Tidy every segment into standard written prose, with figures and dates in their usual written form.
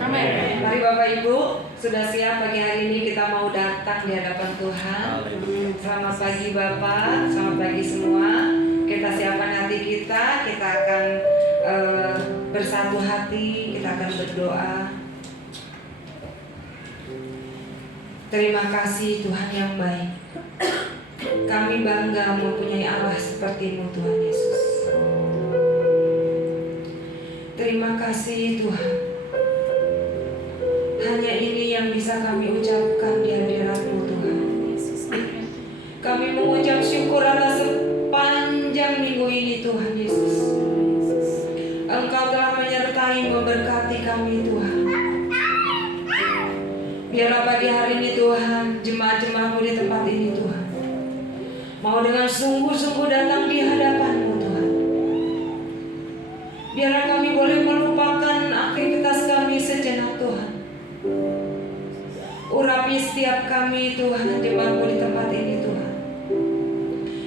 Amin. Mari Bapak Ibu, sudah siap pagi hari ini kita mau datang di hadapan Tuhan. Selamat pagi Bapak, selamat pagi semua. Kita siapkan hati kita akan bersatu hati, kita akan berdoa. Terima kasih Tuhan yang baik. Kami bangga mempunyai Allah seperti-Mu Tuhan Yesus. Terima kasih Tuhan. Hanya ini yang bisa kami ucapkan di hadirat-Mu Tuhan. Kami mengucap syukur atas sepanjang minggu ini Tuhan Yesus. Engkau telah menyertai memberkati kami Tuhan. Biarlah pagi hari ini Tuhan, jemaat-jemaat-Mu di tempat ini Tuhan, mau dengan sungguh-sungguh datang di hadapan-Mu Tuhan. Biarlah kami boleh melupakan aktivitas kami sejenak Tuhan. Urapi setiap kami Tuhan, jemaat-Mu di tempat ini Tuhan.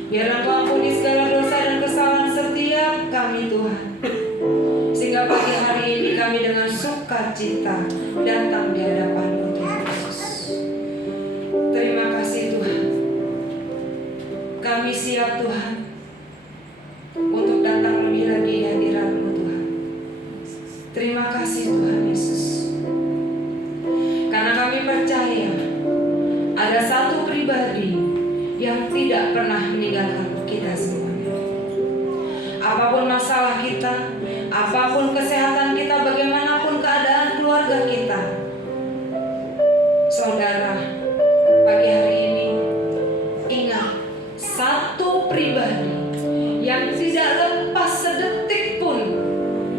Biarlah Engkau ampuni segala dosa dan kesalahan setiap kami Tuhan, sehingga pagi hari ini kami dengan sukacita datang di hadapan-Mu Tuhan Yesus. Terima kasih Tuhan. Kami siap Tuhan untuk datang lebih lagi di hadirat-Mu Tuhan. Terima kasih Tuhan Yesus. Karena kami percaya ada satu pribadi yang tidak pernah meninggalkan kita semuanya. Apapun masalah kita, apapun kesehatan kita, bagaimanapun keadaan keluarga kita, saudara, pagi hari ini ingat satu pribadi yang tidak lepas sedetik pun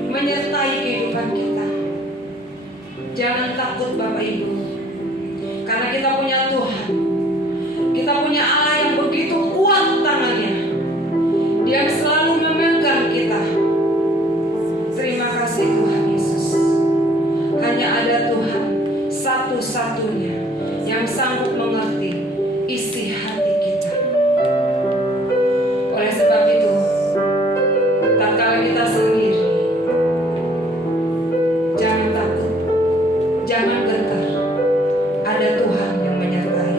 menyertai kehidupan kita. Jangan takut Bapak Ibu, karena kita punya Tuhan. Kita punya Allah yang begitu kuat tangannya. Dia selalu memegang kita. Terima kasih Tuhan Yesus. Hanya ada Tuhan satu-satunya yang sanggup mengerti isi hati kita. Oleh sebab itu, tatkala kita sendiri, jangan takut, jangan gentar. Ada Tuhan yang menyertai.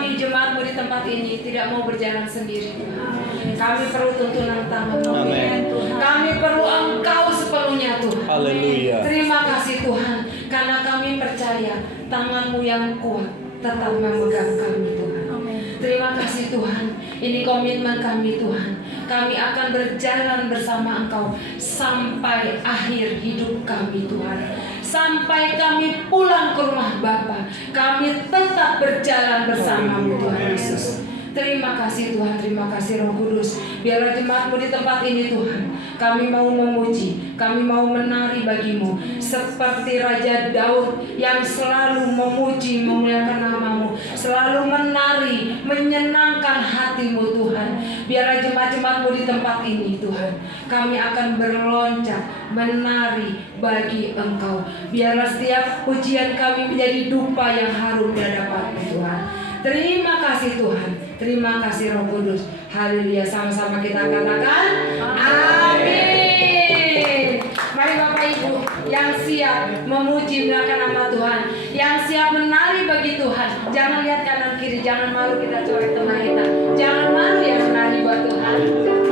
kami jemaatmu di tempat ini tidak mau berjalan sendiri Tuhan. Kami perlu tuntunan tangan-Mu. Kami perlu Engkau sepenuhnya Tuhan. Haleluya. Terima kasih Tuhan, karena kami percaya tangan-Mu yang kuat tetap memegang kami Tuhan. Terima kasih Tuhan, ini komitmen kami Tuhan. Kami akan berjalan bersama Engkau sampai akhir hidup kami Tuhan. Sampai kami pulang ke rumah Bapa, kami tetap berjalan bersama-Mu Tuhan Yesus. Terima kasih Tuhan, terima kasih Roh Kudus. Biarlah jemaat-Mu di tempat ini Tuhan, kami mau memuji, kami mau menari bagi-Mu seperti Raja Daud yang selalu memuji, memuliakan nama-Mu, selalu menari, menyenangkan hati-Mu Tuhan. Biarlah jemaat-jemaat-Mu di tempat ini Tuhan, kami akan berloncat, menari bagi Engkau. Biarlah setiap pujian kami menjadi dupa yang harum di hadapan-Mu Tuhan. Terima kasih Tuhan, terima kasih Roh Kudus. Haleluya, sama-sama kita katakan amin. Mari Bapak Ibu yang siap memuji memuliakan nama Tuhan, yang siap menari bagi Tuhan, jangan lihat kanan kiri, jangan malu, kita coret teman kita. Jangan malu ya menari buat Tuhan.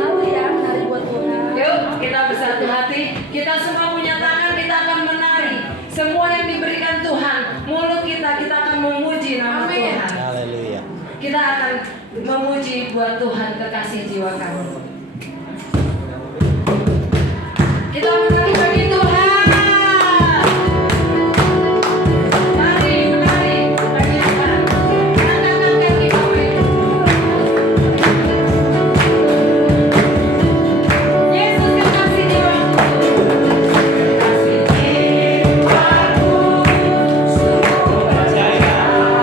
Malu ya menari buat Tuhan. Yuk kita bersatu hati, kita semua punya tangan, kita akan menari. Semua yang diberikan Tuhan, mulut kita akan memuji nama Tuhan. Haleluya. Kita akan memuji buat Tuhan kekasih jiwa kami. Kita menari bagi Tuhan. Mari menari bagi Tuhan. Angkatkan kaki Bapak Ibu. Yesus kekasih jiwaku. Kekasih jiwaku. Sungguh percaya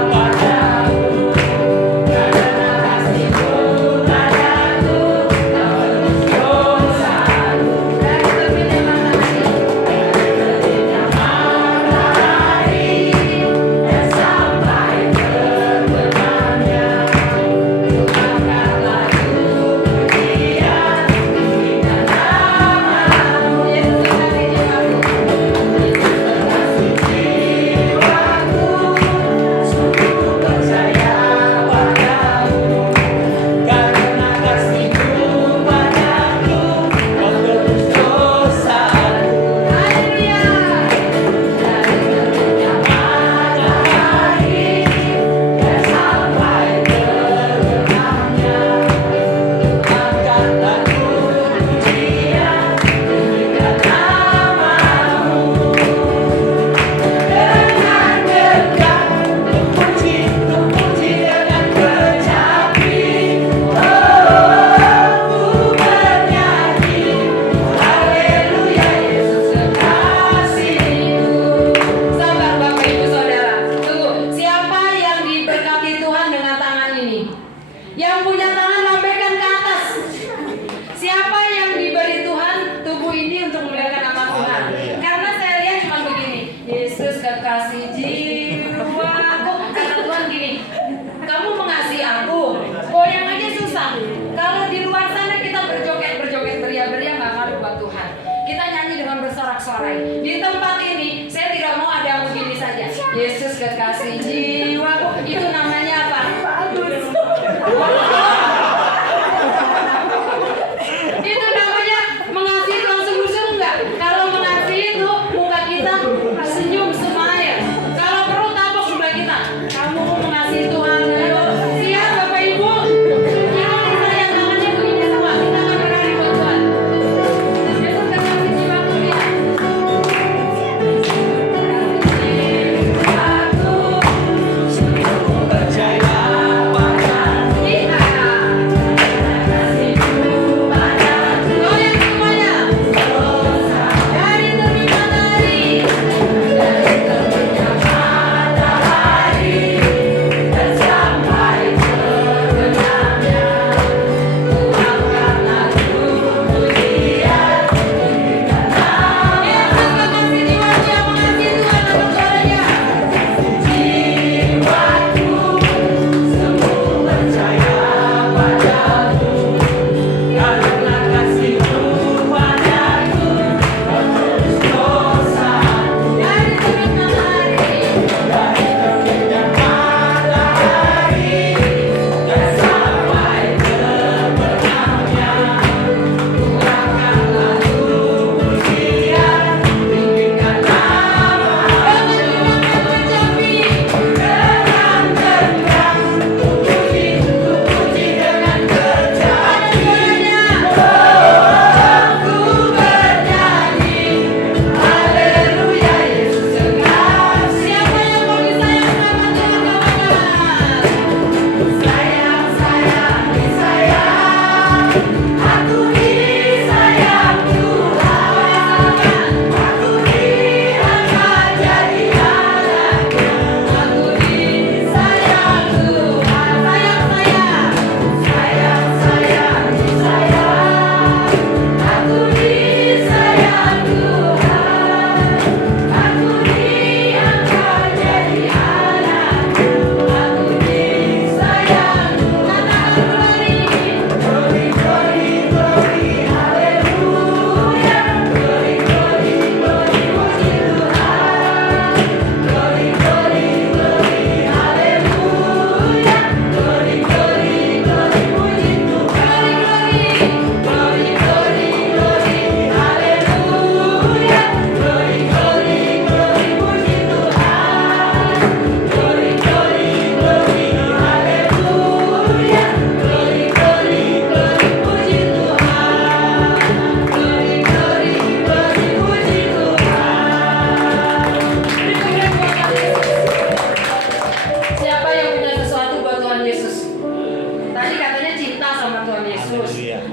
padamu. Karena kasih-Mu padaku tak tebus dosaku. Dan terbitnya matahari dan sampai terbenamnya. Angkat lagu pujian, tinggikan nama-Mu. Yesus kekasih jiwaku. Yesus kekasih jiwaku. Sungguh percaya padamu. Karena kasih-Mu padaku tak tebus dosaku. Haleluya. Dari terbitnya matahari dan sampai terbenamnya. Angkat lagu pujian, tinggikan nama-Mu. Dengan gegap memuji dengan kecapi. Ku bernyanyi haleluya Yesus kekasihku. Sabar Bapak Ibu Saudara. Tunggu, siapa yang diberkati Tuhan dengan tangan ini? Yang punya tangan lambaikan ke atas. Siapa yang diberi Tuhan tubuh ini untuk memuliakan nama Tuhan? Karena saya lihat cuma begini, Yesus kekasih jiwaku. Kata Tuhan gini, kamu mengasihi aku, goyang aja susah. Kalau di luar sana kita berjoget beria-beria nggak ngaruh buat Tuhan. Kita nyanyi dengan bersorak-sorai. Di tempat ini saya tidak mau ada yang begini saja. Yesus kekasih jiwaku. Itu namanya apa? Itu namanya mengasihi itu langsung berseru nggak? Kalau mengasihi itu muka kita senyum smile. Kalau perlu tabok sebelah kita. Kamu mengasihi Tuhan. Ayo, siap Bapak Ibu. Jangan saya tangannya begini semua. Kita akan menari buat Tuhan. Yesus kekasih jiwaku ya. Jiwaku, Percaya padamu. lihat.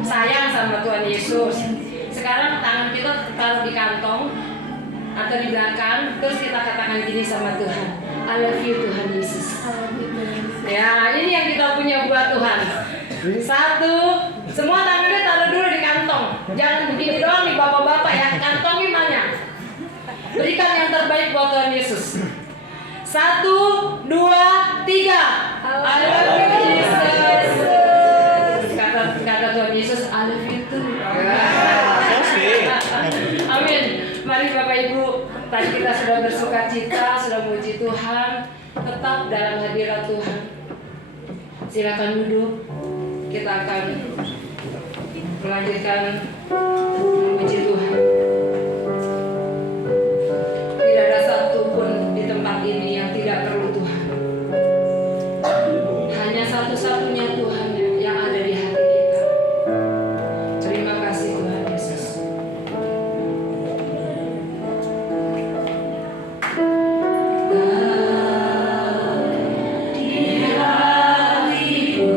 sayang sama Tuhan Yesus. Sekarang tangan kita taruh di kantong atau di belakang, terus kita katakan gini sama Tuhan, I love you Tuhan Yesus. Ya, ini yang kita punya buat Tuhan. Satu, semua tangannya taruh dulu di kantong. Jangan begini doang nih bapak-bapak ya, kantongin banyak. Berikan yang terbaik buat Tuhan Yesus. 1, 2, 3. I love you Jesus. Kata Tuhan Yesus, I love you too. Amin. Mari Bapak Ibu, tadi kita sudah bersuka cita, sudah memuji Tuhan, tetap dalam hadirat Tuhan. Silakan duduk. Kita akan melanjutkan memuji Tuhan. Tidak ada satupun di tempat ini yang tidak perlu Tuhan. Hanya satu-satunya Tuhan yang ada di hati kita. Terima kasih Tuhan Yesus. Di hatiku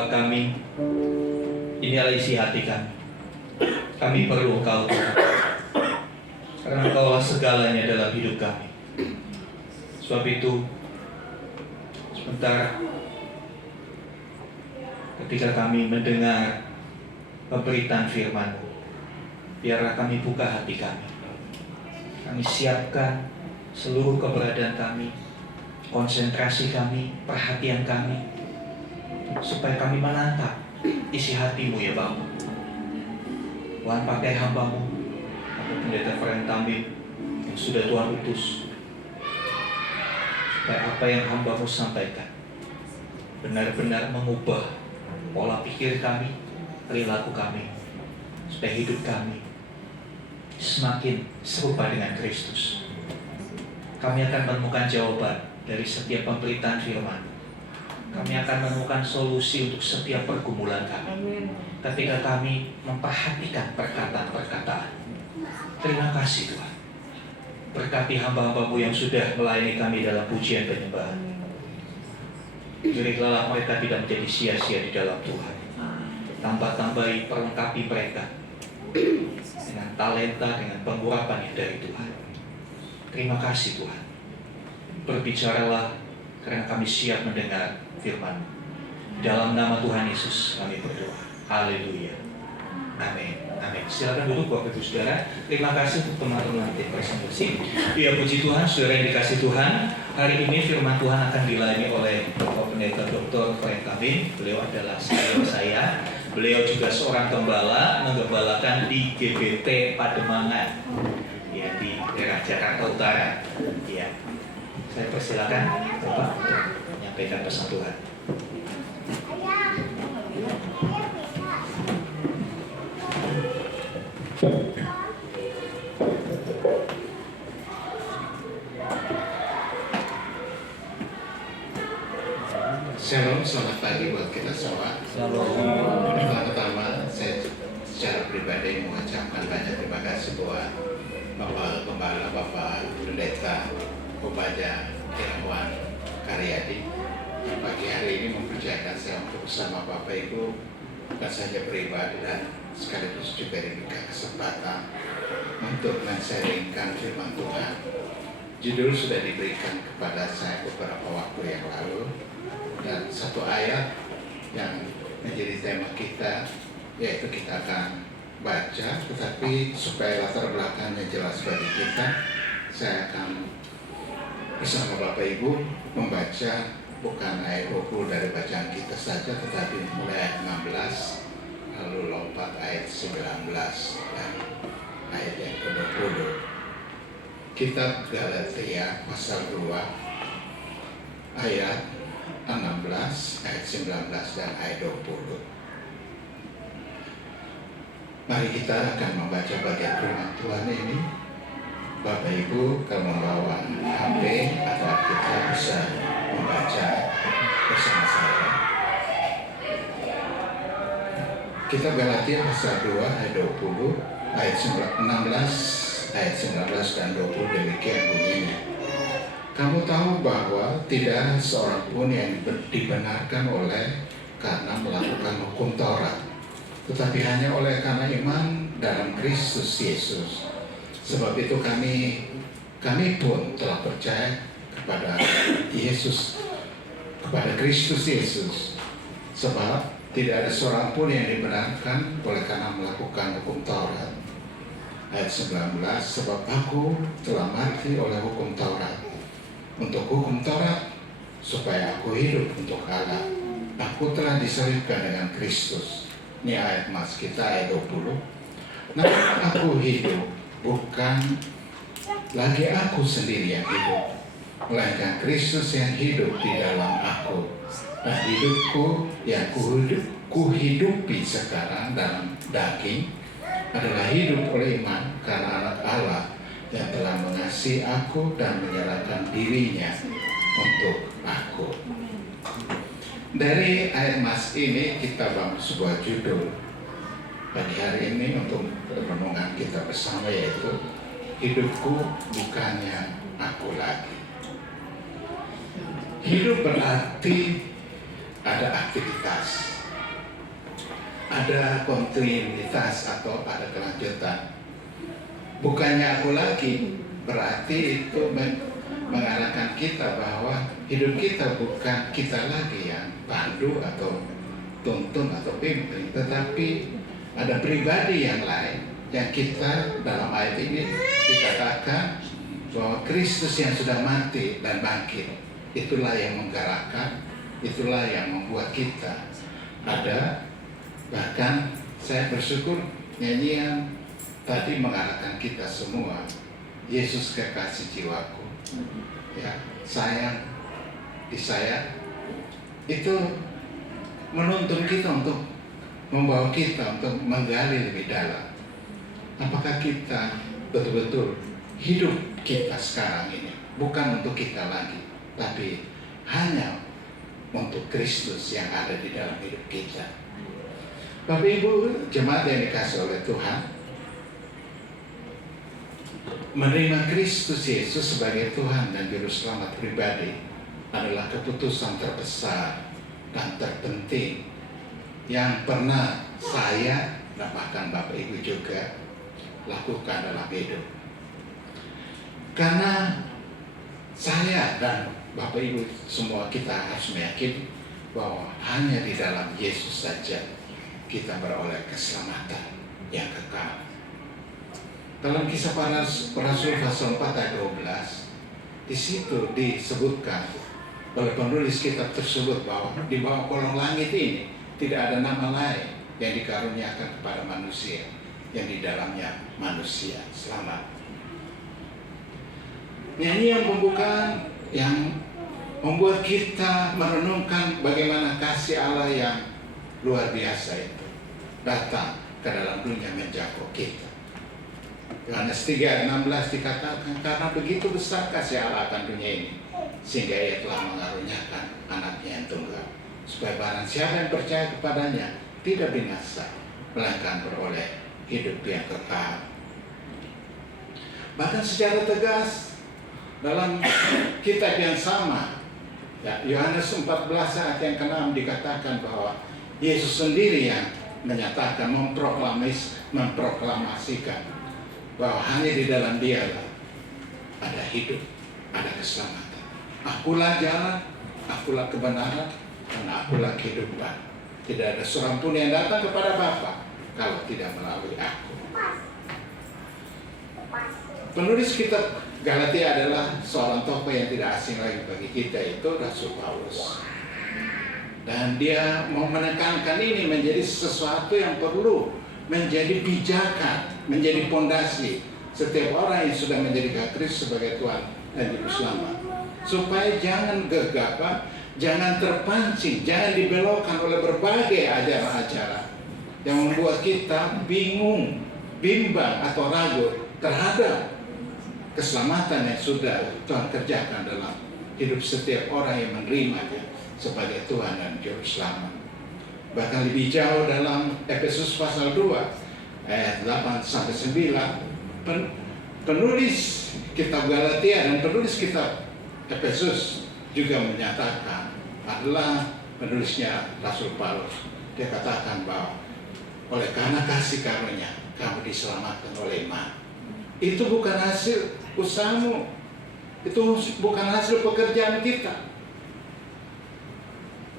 Bapa kami, inilah isi hati kami. Kami perlu Engkau Tuhan, karena Engkau segalanya dalam hidup kami. Sebab itu, sebentar ketika kami mendengar pemberitaan firman-Mu, biarlah kami buka hati kami. Kami siapkan seluruh keberadaan kami, konsentrasi kami, perhatian kami, supaya kami menatap isi hati-Mu ya Bapa. Tuhan, pakai hamba-Mu, Pendeta Feren Tambim yang sudah Tuhan utus, supaya apa yang hamba-Mu sampaikan benar-benar mengubah pola pikir kami, perilaku kami, supaya hidup kami semakin serupa dengan Kristus. Kami akan menemukan jawaban dari setiap pemberitaan firman. Kami akan menemukan solusi untuk setiap pergumulan kami ketika kami memperhatikan perkataan-perkataan. Terima kasih Tuhan. Berkati hamba-hamba-Mu yang sudah melayani kami dalam pujian penyembahan. Berilah mereka tidak menjadi sia-sia di dalam Tuhan. Tambah-tambahi, perlengkapi mereka dengan talenta, dengan pengurapan yang dari Tuhan. Terima kasih Tuhan. Berbicaralah, karena kami siap mendengar firman. Dalam nama Tuhan Yesus kami berdoa. Haleluya. Amin. Amin. Silakan duduk Bapak Ibu Saudara. Terima kasih untuk teman-teman tim presentasi. Ya puji Tuhan, saudara yang dikasih Tuhan. Hari ini firman Tuhan akan dilayani oleh Bapak Pendeta Dr. Feren Tambim. Beliau adalah senior saya. Beliau juga seorang gembala, menggembalakan di GBT Pademangan, ya, di daerah Jakarta Utara. Ya, saya persilakan Bapak untuk menyampaikan pesan Tuhan. Shalom, selamat pagi buat kita semua. Pertama-tama saya secara pribadi mengucapkan banyak terima kasih buat Bapak Gembala, Bapak Pendeta Obaja Irawan Karyadi yang pagi hari ini mempercayakan saya untuk bersama Bapak Ibu bukan saja pribadi dan sekaligus juga diberikan kesempatan untuk men-sharingkan firman Tuhan. Judul sudah diberikan kepada saya beberapa waktu yang lalu. Dan satu ayat yang menjadi tema kita, yaitu kita akan baca, tetapi supaya latar belakangnya jelas bagi kita, saya akan bersama Bapak Ibu membaca bukan ayat 20 dari bacaan kita saja, tetapi mulai ayat 16, lalu lompat ayat 19 dan ayat yang ke-20. Kitab Galatia pasal 2 ayat 16, ayat 19 dan ayat 20. Mari kita akan membaca bagian firman Tuhan ini. Bapak Ibu kalau membawa HP atau kita bisa membaca bersama saya. Kitab Galatia pasal 2 ayat 20, ayat 16, ayat 19 dan 20 demikian bunyinya. Kamu tahu bahwa tidak ada seorang pun yang dibenarkan oleh karena melakukan hukum Taurat, tetapi hanya oleh karena iman dalam Kristus Yesus. Sebab itu kami pun telah percaya kepada Yesus, kepada Kristus Yesus. Sebab tidak ada seorang pun yang dibenarkan oleh karena melakukan hukum Taurat. Ayat 19, sebab aku telah mati oleh hukum Taurat. Untuk hukum Taurat, supaya aku hidup untuk Allah. Aku telah disalibkan dengan Kristus. Ini ayat mas kita, ayat 20. Namun aku hidup, bukan lagi aku sendiri yang hidup, melainkan Kristus yang hidup di dalam aku. Dan hidupku yang kuhidupi sekarang dalam daging adalah hidup oleh iman karena anak Allah yang telah mengasihi aku dan menyerahkan dirinya untuk aku. Dari ayat mas ini kita bangun sebuah judul pagi hari ini untuk renungan kita bersama, yaitu hidupku bukannya aku lagi. Hidup berarti ada aktivitas. ada kontinuitas atau ada kelanjutan. Bukannya aku lagi, berarti itu mengarahkan kita bahwa hidup kita bukan kita lagi yang pandu atau tuntun atau pimpin, tetapi ada pribadi yang lain yang kita dalam ayat ini dikatakan bahwa Kristus yang sudah mati dan bangkit, itulah yang menggerakkan, itulah yang membuat kita ada. Bahkan saya bersyukur nyanyian tadi mengarahkan kita semua, Yesus kekasih jiwaku, ya, sayang, disayang, itu menuntun kita untuk membawa kita untuk menggali lebih dalam. Apakah kita betul-betul hidup kita sekarang ini bukan untuk kita lagi, tapi hanya untuk Kristus yang ada di dalam hidup kita. Bapak Ibu jemaat yang dikasih oleh Tuhan, menerima Kristus Yesus sebagai Tuhan dan Juru Selamat pribadi adalah keputusan terbesar dan terpenting yang pernah saya dan bahkan Bapak Ibu juga lakukan dalam hidup. Karena saya dan Bapak Ibu semua kita harus meyakini bahwa hanya di dalam Yesus saja kita beroleh keselamatan yang kekal. Dalam Kisah Para Rasul pasal 4 ayat 12, di situ disebutkan oleh penulis kitab tersebut bahwa di bawah kolong langit ini tidak ada nama lain yang dikaruniakan kepada manusia yang di dalamnya manusia selamat. Nyanyian pembukaan yang membuat kita merenungkan bagaimana kasih Allah yang luar biasa itu datang ke dalam dunia menjangkau kita. Yohanes 3:16 dikatakan, karena begitu besar kasih Allah akan dunia ini, sehingga Ia telah mengaruniakan anaknya yang tunggal, supaya barang siapa yang percaya kepadanya tidak binasa, melainkan beroleh hidup yang kekal. Bahkan secara tegas dalam kitab yang sama, ya, Yohanes 14 ayat yang ke-6 dikatakan bahwa Yesus sendiri yang menyatakan, memproklamasikan bahwa hanya di dalam Dialah ada hidup, ada keselamatan. Akulah jalan, akulah kebenaran, dan akulah kehidupan. Tidak ada seorang pun yang datang kepada Bapa kalau tidak melalui aku. Penulis kitab Galatia adalah seorang tokoh yang tidak asing lagi bagi kita, itu Rasul Paulus. Dan dia mau menekankan ini menjadi sesuatu yang perlu menjadi pijakan, menjadi fondasi setiap orang yang sudah menjadikan Kristus sebagai Tuhan dan Juru Selamat. Supaya jangan gegabah, jangan terpancing, jangan dibelokkan oleh berbagai ajaran-ajaran yang membuat kita bingung, bimbang atau ragu terhadap keselamatan yang sudah Tuhan kerjakan dalam hidup setiap orang yang menerimanya sebagai Tuhan dan Juru Selamat. Bahkan lebih jauh dalam Efesus pasal 2 ayat 8-9, penulis kitab Galatia dan penulis kitab Efesus juga menyatakan, adalah penulisnya Rasul Paulus. Dia katakan bahwa oleh karena kasih karunia kamu diselamatkan oleh iman. Itu bukan hasil usahamu, itu bukan hasil pekerjaan kita.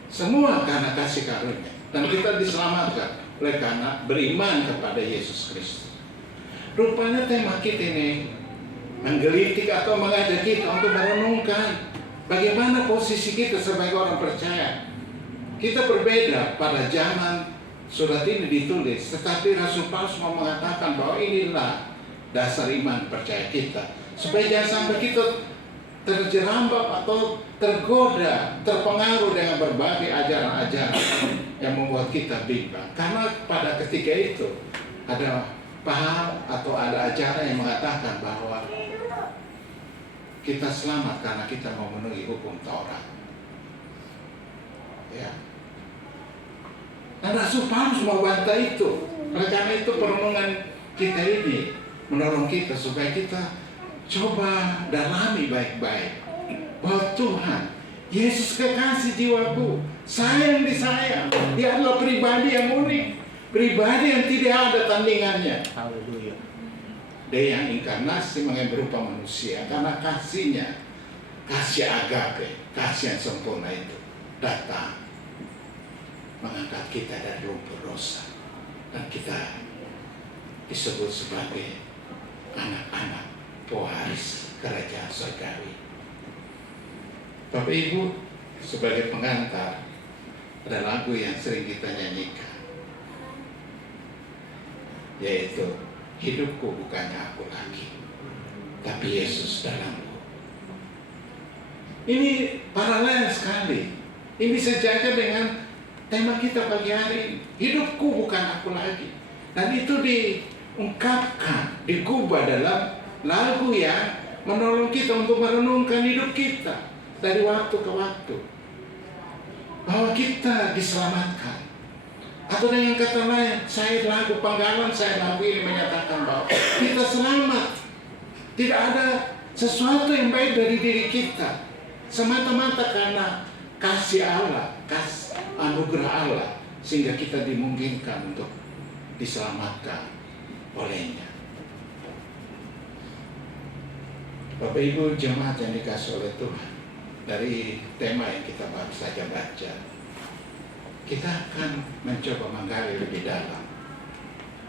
Semua karena kasih karunia, dan kita diselamatkan oleh karena beriman kepada Yesus Kristus. Rupanya tema kita ini menggelitik atau mengajak kita untuk merenungkan bagaimana posisi kita sebagai orang percaya. Kita berbeda pada zaman surat ini ditulis, tetapi Rasul Paulus mau mengatakan bahwa inilah dasar iman percaya kita, supaya jangan sampai kita terjerambab atau tergoda, terpengaruh dengan berbagai ajaran-ajaran yang membuat kita bimbang. Karena pada ketika itu ada paham atau ada ajaran yang mengatakan bahwa kita selamat karena kita memenuhi hukum Taurat. Ya. Dan Rasul Paulus mau bantah itu. Oleh karena itu perenungan kita ini menolong kita supaya kita coba dalami baik-baik bahwa Tuhan Yesus kekasih jiwaku, sayang disayang, Dia adalah pribadi yang unik. pribadi yang tidak ada tandingannya. Haleluya. Dia yang inkarnasi mengambil berupa manusia karena kasihnya, kasih agape, kasih yang sempurna itu datang mengangkat kita dari lumpur dosa, dan kita disebut sebagai anak-anak pewaris kerajaan surgawi. Bapak Ibu, sebagai pengantar, ada lagu yang sering kita nyanyikan, yaitu hidupku bukannya aku lagi, tapi Yesus dalamku. Ini paralel sekali. Ini sejajar dengan tema kita pagi hari ini. Hidupku bukan aku lagi. Dan itu diungkapkan, digubah dalam lagu yang menolong kita untuk merenungkan hidup kita dari waktu ke waktu. Bahwa kita diselamatkan. Atau dengan kata lain, saya lagu penggalan, saya lagu ini menyatakan bahwa kita selamat. Tidak ada sesuatu yang baik dari diri kita, semata-mata karena kasih Allah, kasih anugerah Allah, sehingga kita dimungkinkan untuk diselamatkan olehnya. Bapak Ibu jemaat yang dikasih oleh Tuhan, dari tema yang kita baru saja baca, kita akan mencoba menggali lebih dalam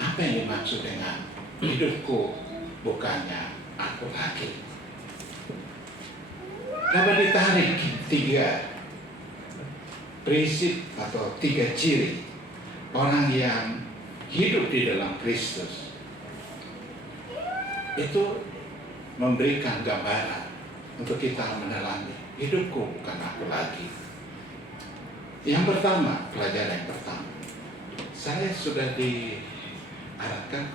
apa yang dimaksud dengan hidupku bukannya aku lagi. Dapat ditarik 3 prinsip atau 3 ciri orang yang hidup di dalam Kristus. Itu memberikan gambaran untuk kita mendalami hidupku bukan aku lagi. Yang pertama, pelajaran yang pertama, saya sudah diarahkan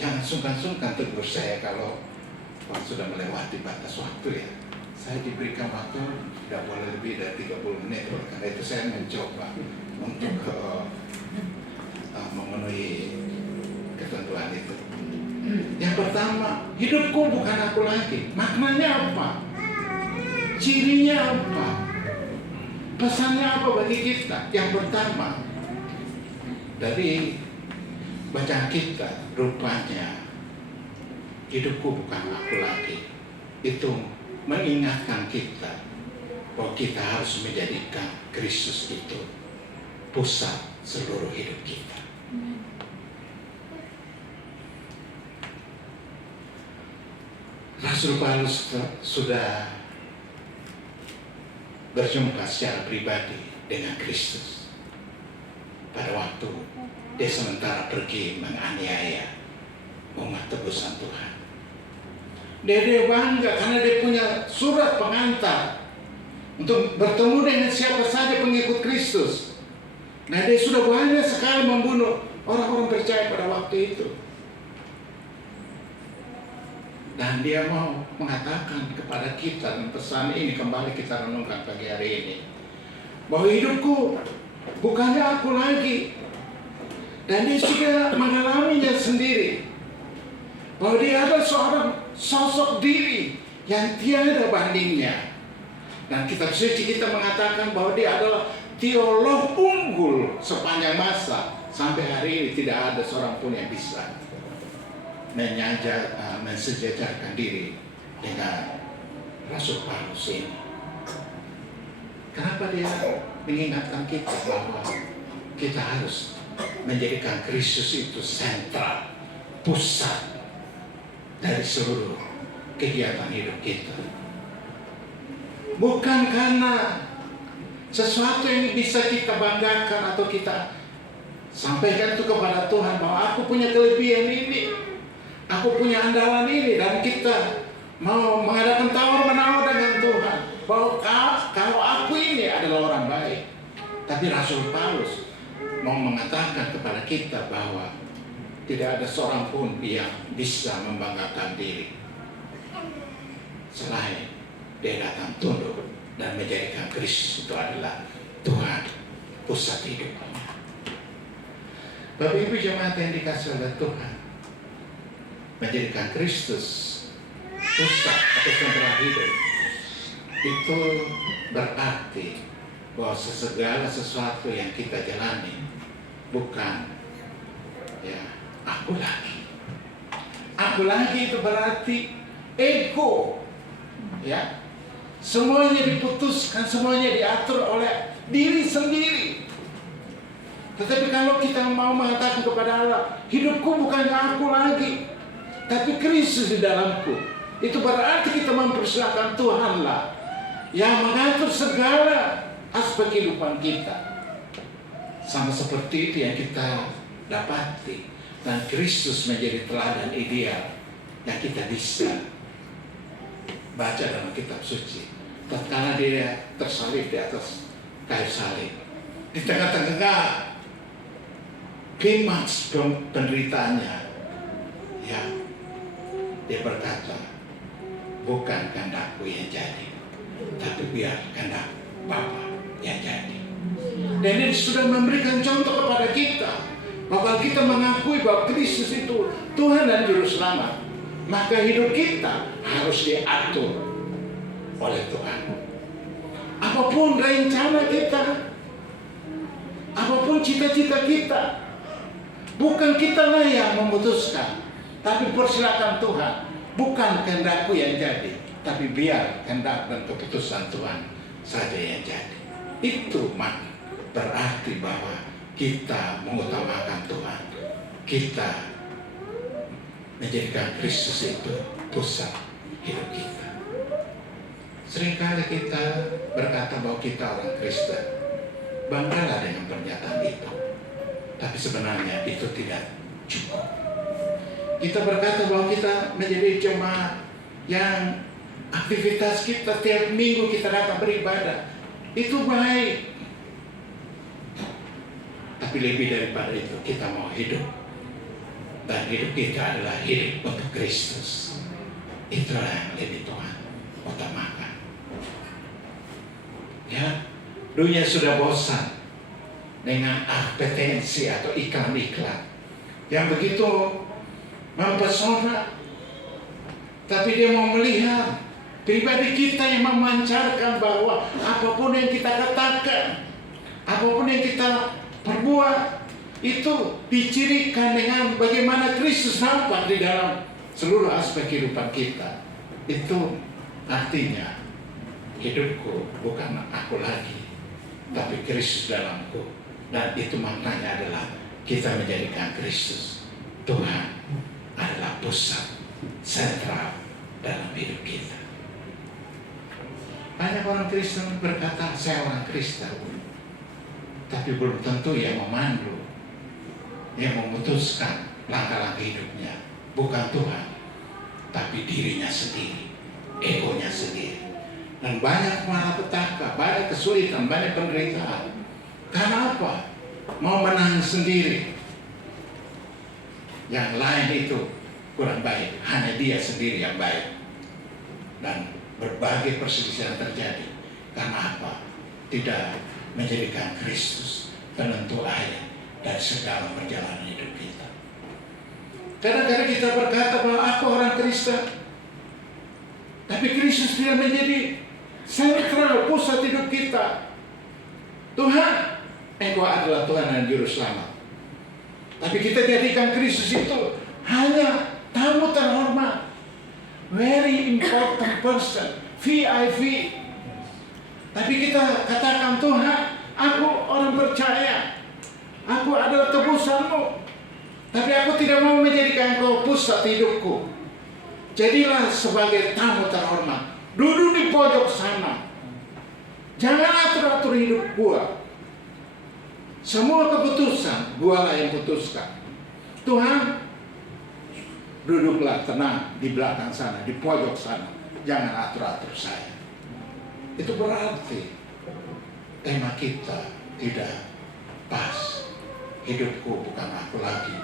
jangan sungkan-sungkan tegur saya kalau sudah melewati batas waktu ya. Saya diberikan waktu tidak boleh lebih dari 30 menit. Oleh karena itu saya mencoba untuk memenuhi ketentuan itu. Yang pertama, hidupku bukan aku lagi. Maknanya apa? Cirinya apa? Pesannya apa bagi kita? Yang pertama, dari bacaan kita, rupanya hidupku bukan aku lagi. Itu mengingatkan kita bahwa kita harus menjadikan Kristus itu pusat seluruh hidup kita. Rasul Paulus sudah berjumpa secara pribadi dengan Kristus pada waktu dia sementara pergi menganiaya umat tebusan Tuhan. Dia bangga karena dia punya surat pengantar untuk bertemu dengan siapa saja pengikut Kristus. Nah, dia sudah banyak sekali membunuh orang-orang percaya pada waktu itu. Dan dia mau mengatakan kepada kita, dan pesan ini kembali kita renungkan pagi hari ini, bahwa hidupku bukannya aku lagi. Dan dia sudah mengalaminya sendiri, bahwa dia adalah seorang sosok diri yang tiada bandingnya. Dan kitab suci kita mengatakan bahwa dia adalah teolog unggul sepanjang masa. Sampai hari ini tidak ada seorang pun yang bisa mensejajarkan diri dengan Rasul Paulus ini. Kenapa dia mengingatkan kita bahwa kita harus menjadikan Kristus itu sentral, pusat dari seluruh kegiatan hidup kita. Bukan karena sesuatu yang bisa kita banggakan atau kita sampaikan itu kepada Tuhan bahwa aku punya kelebihan ini, aku punya andalan ini, dan kita mau mengadakan tawar-menawar dengan Tuhan bahwa kalau aku ini adalah orang baik. Tapi Rasul Paulus mau mengatakan kepada kita bahwa tidak ada seorang pun yang bisa membanggakan diri selain dia datang tunduk dan menjadikan Kristus itu adalah Tuhan, pusat hidupnya. Bapak Ibu jemaat yang dikasih oleh Tuhan, menjadikan Kristus pusat atau sentral hidup itu berarti bahwa segala sesuatu yang kita jalani bukan ya aku lagi. Aku lagi itu berarti ego, ya. Semuanya diputuskan, semuanya diatur oleh diri sendiri. Tetapi kalau kita mau mengatakan kepada Allah, hidupku bukan aku lagi, tapi Kristus di dalamku, itu berarti kita mempersilahkan Tuhanlah yang mengatur segala aspek kehidupan kita. Sama seperti itu yang kita dapati, dan Kristus menjadi teladan ideal yang kita bisa baca dalam kitab suci. Tatkala dia tersalib di atas kayu salib, di tengah-tengah klimaks penderitaannya, ya, dia berkata, bukan kehendakku yang jadi, tapi biar kehendak Bapa yang jadi. Dan dia sudah memberikan contoh kepada kita, bahwa kita mengakui bahwa Kristus itu Tuhan dan Juru Selamat, maka hidup kita harus diatur oleh Tuhan. Apapun rencana kita, apapun cita-cita kita, bukan kitalah yang memutuskan, tapi persilakan Tuhan. Bukan kehendakku yang jadi, tapi biar kehendak dan keputusan Tuhan saja yang jadi. Itu berarti bahwa kita mengutamakan Tuhan. Kita menjadikan Kristus itu pusat hidup kita. Seringkali kita berkata bahwa kita orang Kristen. Banggalah dengan pernyataan itu. Tapi sebenarnya itu tidak cukup. Kita berkata bahwa kita menjadi jemaat yang aktivitas kita tiap minggu kita datang beribadah. Itu baik. Tapi lebih daripada itu, kita mau hidup. Dan hidup kita adalah hidup untuk Kristus. Itulah yang lebih Tuhan utamakan. Ya, dunia sudah bosan dengan advertensi atau iklan-iklan yang begitu mempesona. Tapi dia mau melihat pribadi kita yang memancarkan bahwa apapun yang kita katakan, apapun yang kita perbuat, itu dicirikan dengan bagaimana Kristus nampak di dalam seluruh aspek kehidupan kita. Itu artinya hidupku bukan aku lagi, tapi Kristus dalamku. Dan itu maknanya adalah kita menjadikan Kristus Tuhan adalah pusat sentral dalam hidup kita. Banyak orang Kristen berkata, saya orang Kristen, tapi belum tentu yang memandu, yang memutuskan langkah-langkah hidupnya bukan Tuhan, tapi dirinya sendiri, egonya sendiri. Dan banyak malapetaka, banyak kesulitan, banyak penderitaan. Karena apa? Mau menang sendiri. Yang lain itu kurang baik, hanya dia sendiri yang baik. Dan berbagai perselisihan terjadi. Karena apa? Tidak menjadikan Kristus penentu akhir dari segala perjalanan hidup kita. Kadang-kadang kita berkata bahwa aku orang Kristen, tapi Kristus tidak menjadi sentral pusat hidup kita. Tuhan, Engkau adalah Tuhan dan Juru Selamat. Tapi kita jadikan Kristus itu hanya tamu terhormat, very important person, VIP. Tapi kita katakan, Tuhan, aku orang percaya, aku adalah tebusanmu, tapi aku tidak mau menjadikan Engkau pusat hidupku. Jadilah sebagai tamu terhormat, duduk di pojok sana. Jangan atur-atur hidup gua. Semua keputusan gua lah yang putuskan. Tuhan, duduklah tenang di belakang sana, di pojok sana. Jangan atur-atur saya. Itu berarti tema kita tidak pas. Hidupku bukan aku lagi,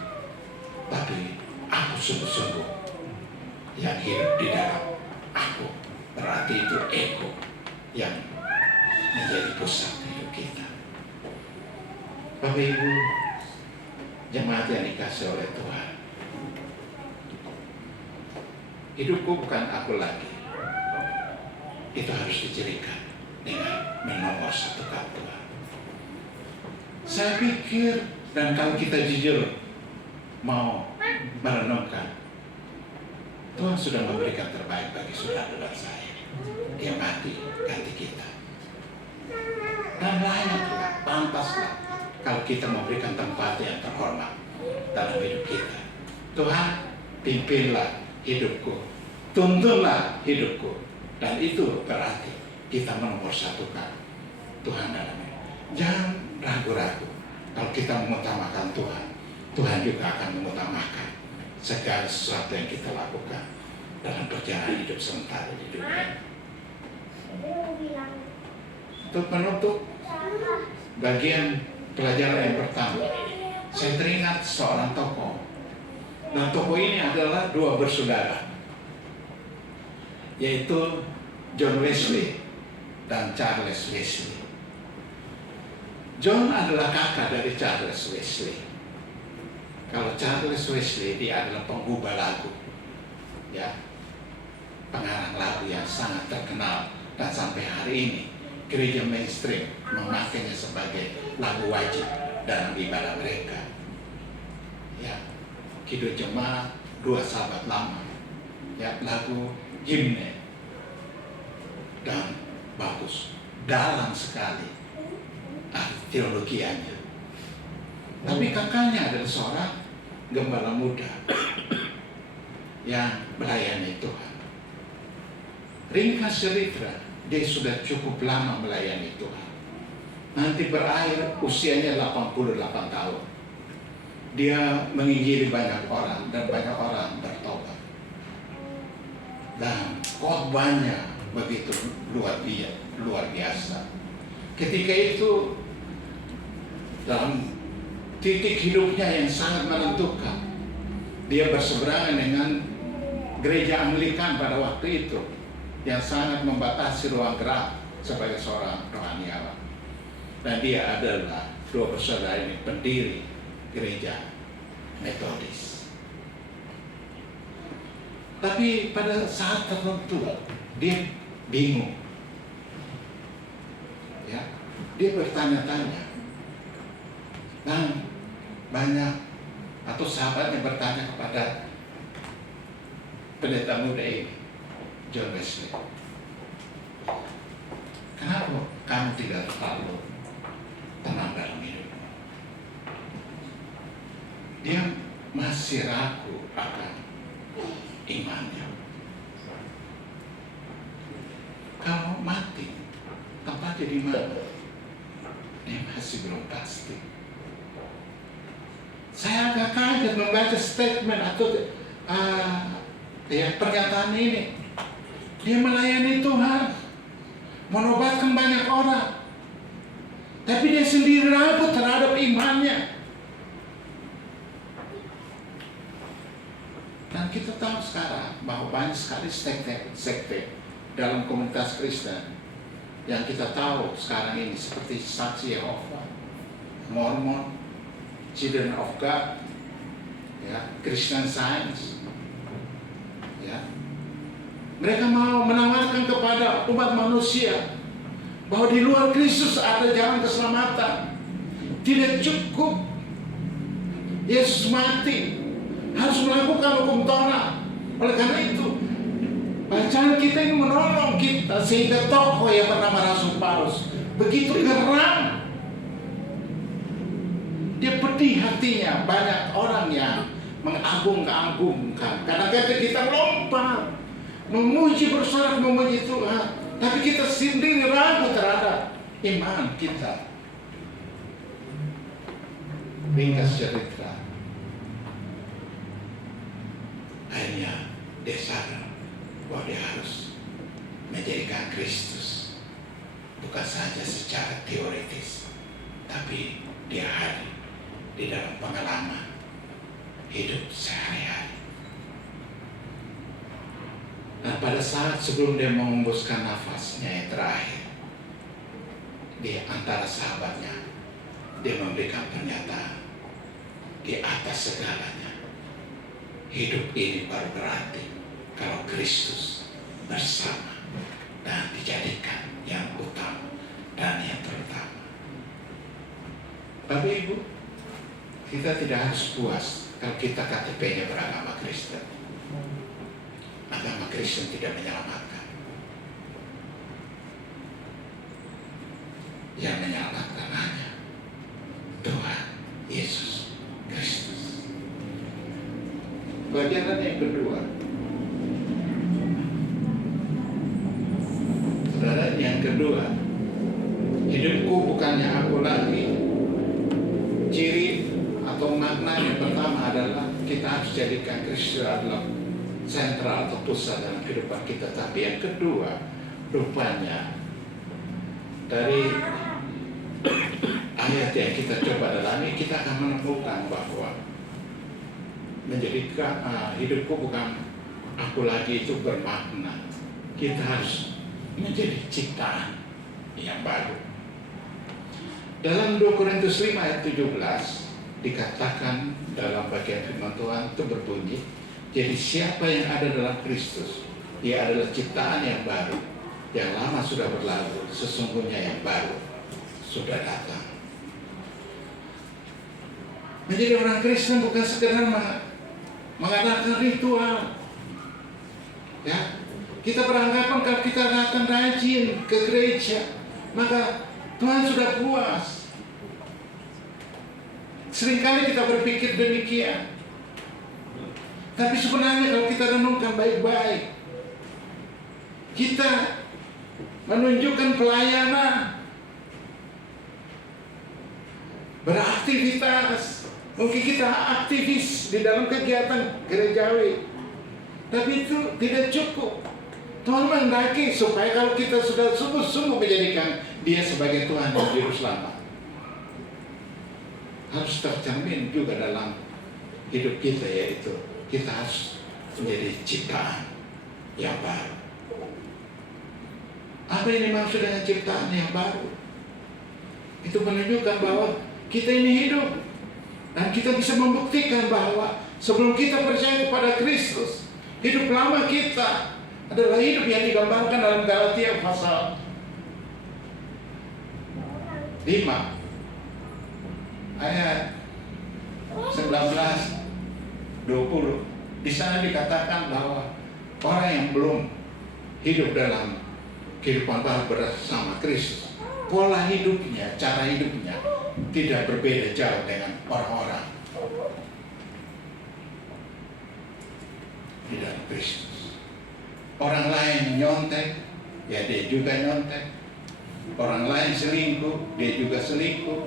tapi aku sungguh-sungguh yang hidup di dalam aku. Berarti itu ego yang menjadi pusat hidup kita. Bapak Ibu, jemaat yang dikasih oleh Tuhan, hidupku bukan aku lagi. Itu harus dicirikan dengan menomor satu Tuhan. Saya pikir Dan kalau kita jujur mau merenungkan, Tuhan sudah memberikan terbaik bagi saudara dan saya. Dia mati ganti kita. Dan layak Tuhan, pantaslah kalau kita memberikan tempat yang terhormat dalam hidup kita. Tuhan, pimpinlah hidupku, tuntunlah hidupku. Dan itu berarti kita menomorsatukan Tuhan dalam hidup. Jangan ragu-ragu. Kalau kita mengutamakan Tuhan, Tuhan juga akan mengutamakan segala sesuatu yang kita lakukan dalam perjalanan hidup sementara di dunia. Untuk menutup bagian pelajaran yang pertama, saya teringat seorang tokoh. Dan tokoh ini adalah dua bersaudara, yaitu John Wesley dan Charles Wesley. John adalah kakak dari Charles Wesley. Kalau Charles Wesley, dia adalah penggubah lagu, ya, pengarang lagu yang sangat terkenal, dan sampai hari ini gereja mainstream memakainya sebagai lagu wajib dalam ibadah mereka. Ya, Kidung Jemaat, Dua Sahabat Lama, ya, lagu himne, dan bagus, dalam sekali teologianya. Tapi kakaknya adalah seorang gembala muda yang melayani Tuhan. Ringkas cerita, dia sudah cukup lama melayani Tuhan. Nanti berakhir usianya 88 tahun. Dia menginjili banyak orang dan banyak orang bertobat. Dan khotbahnya begitu luar biasa. Ketika itu dalam titik hidupnya yang sangat menentukan, dia berseberangan dengan gereja Anglikan pada waktu itu yang sangat membatasi ruang gerak sebagai seorang rohaniawan. Dan dia adalah dua bersaudara ini pendiri gereja Metodis. Tapi pada saat tertentu dia bingung, ya, dia bertanya-tanya. Dan banyak atau sahabatnya bertanya kepada pendeta muda ini, John Wesley, kenapa kamu tidak terlalu tenang dalam hidupmu? Dia masih ragu akan imannya. Kalau mati, tempatnya di mana? Dia masih belum pasti. Saya agak kaget membaca statement atau pernyataan ini. Dia melayani Tuhan, menobatkan banyak orang, tapi dia sendiri ragu terhadap imannya. Dan kita tahu sekarang bahwa banyak sekali sekte dalam komunitas Kristen yang kita tahu sekarang ini, seperti Saksi Yehova, Mormon, Children of God, ya, Christian Science, ya. Mereka mau menawarkan kepada umat manusia bahwa di luar Kristus ada jalan keselamatan. Tidak cukup Yesus mati, harus melakukan hukum Taurat. Oleh karena itu, bacaan kita ini menolong kita sehingga tokoh yang bernama Rasul Paulus begitu geram. Dia pedih hatinya, banyak orang yang mengagung-agungkan. Kadang-kadang kita lompat, memuji, bersorak memuji Tuhan, tapi kita sendiri ragu terhadap iman kita. Ringkas cerita, akhirnya dia sadar bahwa dia harus menjadikan Kristus bukan saja secara teoritis, tapi dia hadir di dalam pengalaman hidup sehari-hari. Dan pada saat sebelum dia mengembuskan nafasnya yang terakhir, di antara sahabatnya, dia memberikan pernyataan, di atas segalanya, hidup ini baru berarti kalau Kristus bersama dan dijadikan yang utama dan yang terutama. Bapak Ibu, kita tidak harus puas kalau kita KTP-nya beragama Kristen. Agama Kristen tidak menyelamatkan. Yang menyelamatkan hanya Tuhan Yesus Kristus. Pelajaran yang kedua, saudara, yang kedua, hidupku bukannya aku lagi. Ciri atau makna yang pertama adalah kita harus jadikan Kristus adalah sentral atau pusat dalam kehidupan kita. Tapi yang kedua, rupanya dari ayat yang kita coba dalami, kita akan menemukan bahwa menjadikan hidupku bukan aku lagi itu bermakna kita harus menjadi ciptaan yang baru. Dalam 2 Korintus 5 ayat 17 dikatakan dalam bagian firman Tuhan itu berbunyi, jadi siapa yang ada dalam Kristus, dia adalah ciptaan yang baru, yang lama sudah berlalu, sesungguhnya yang baru sudah datang. Menjadi orang Kristen bukan sekedar mengadakan ritual. Ya, kita beranggapan kalau kita akan rajin ke gereja, maka Tuhan sudah puas. Seringkali kita berpikir demikian. Tapi sebenarnya kalau kita renungkan baik-baik, kita menunjukkan pelayanan, beraktivitas. Mungkin kita aktivis di dalam kegiatan gerejawi, tapi itu tidak cukup. Tuhan menghendaki supaya kalau kita sudah sungguh-sungguh menjadikan Dia sebagai Tuhan dan Juru Selamat, harus tercermin juga dalam hidup kita, yaitu kita harus menjadi ciptaan yang baru. Apa yang dimaksud dengan ciptaan yang baru? Itu menunjukkan bahwa kita ini hidup, dan kita bisa membuktikan bahwa sebelum kita percaya kepada Kristus, hidup lama kita adalah hidup yang digambarkan dalam Galatia pasal 5 ayat 19-20. Di sana dikatakan bahwa orang yang belum hidup dalam kehidupan baru bersama Kristus, pola hidupnya, cara hidupnya tidak berbeda jauh dengan orang-orang di dalam Kristus. Orang lain nyontek, ya dia juga nyontek. Orang lain selingkuh, dia juga selingkuh.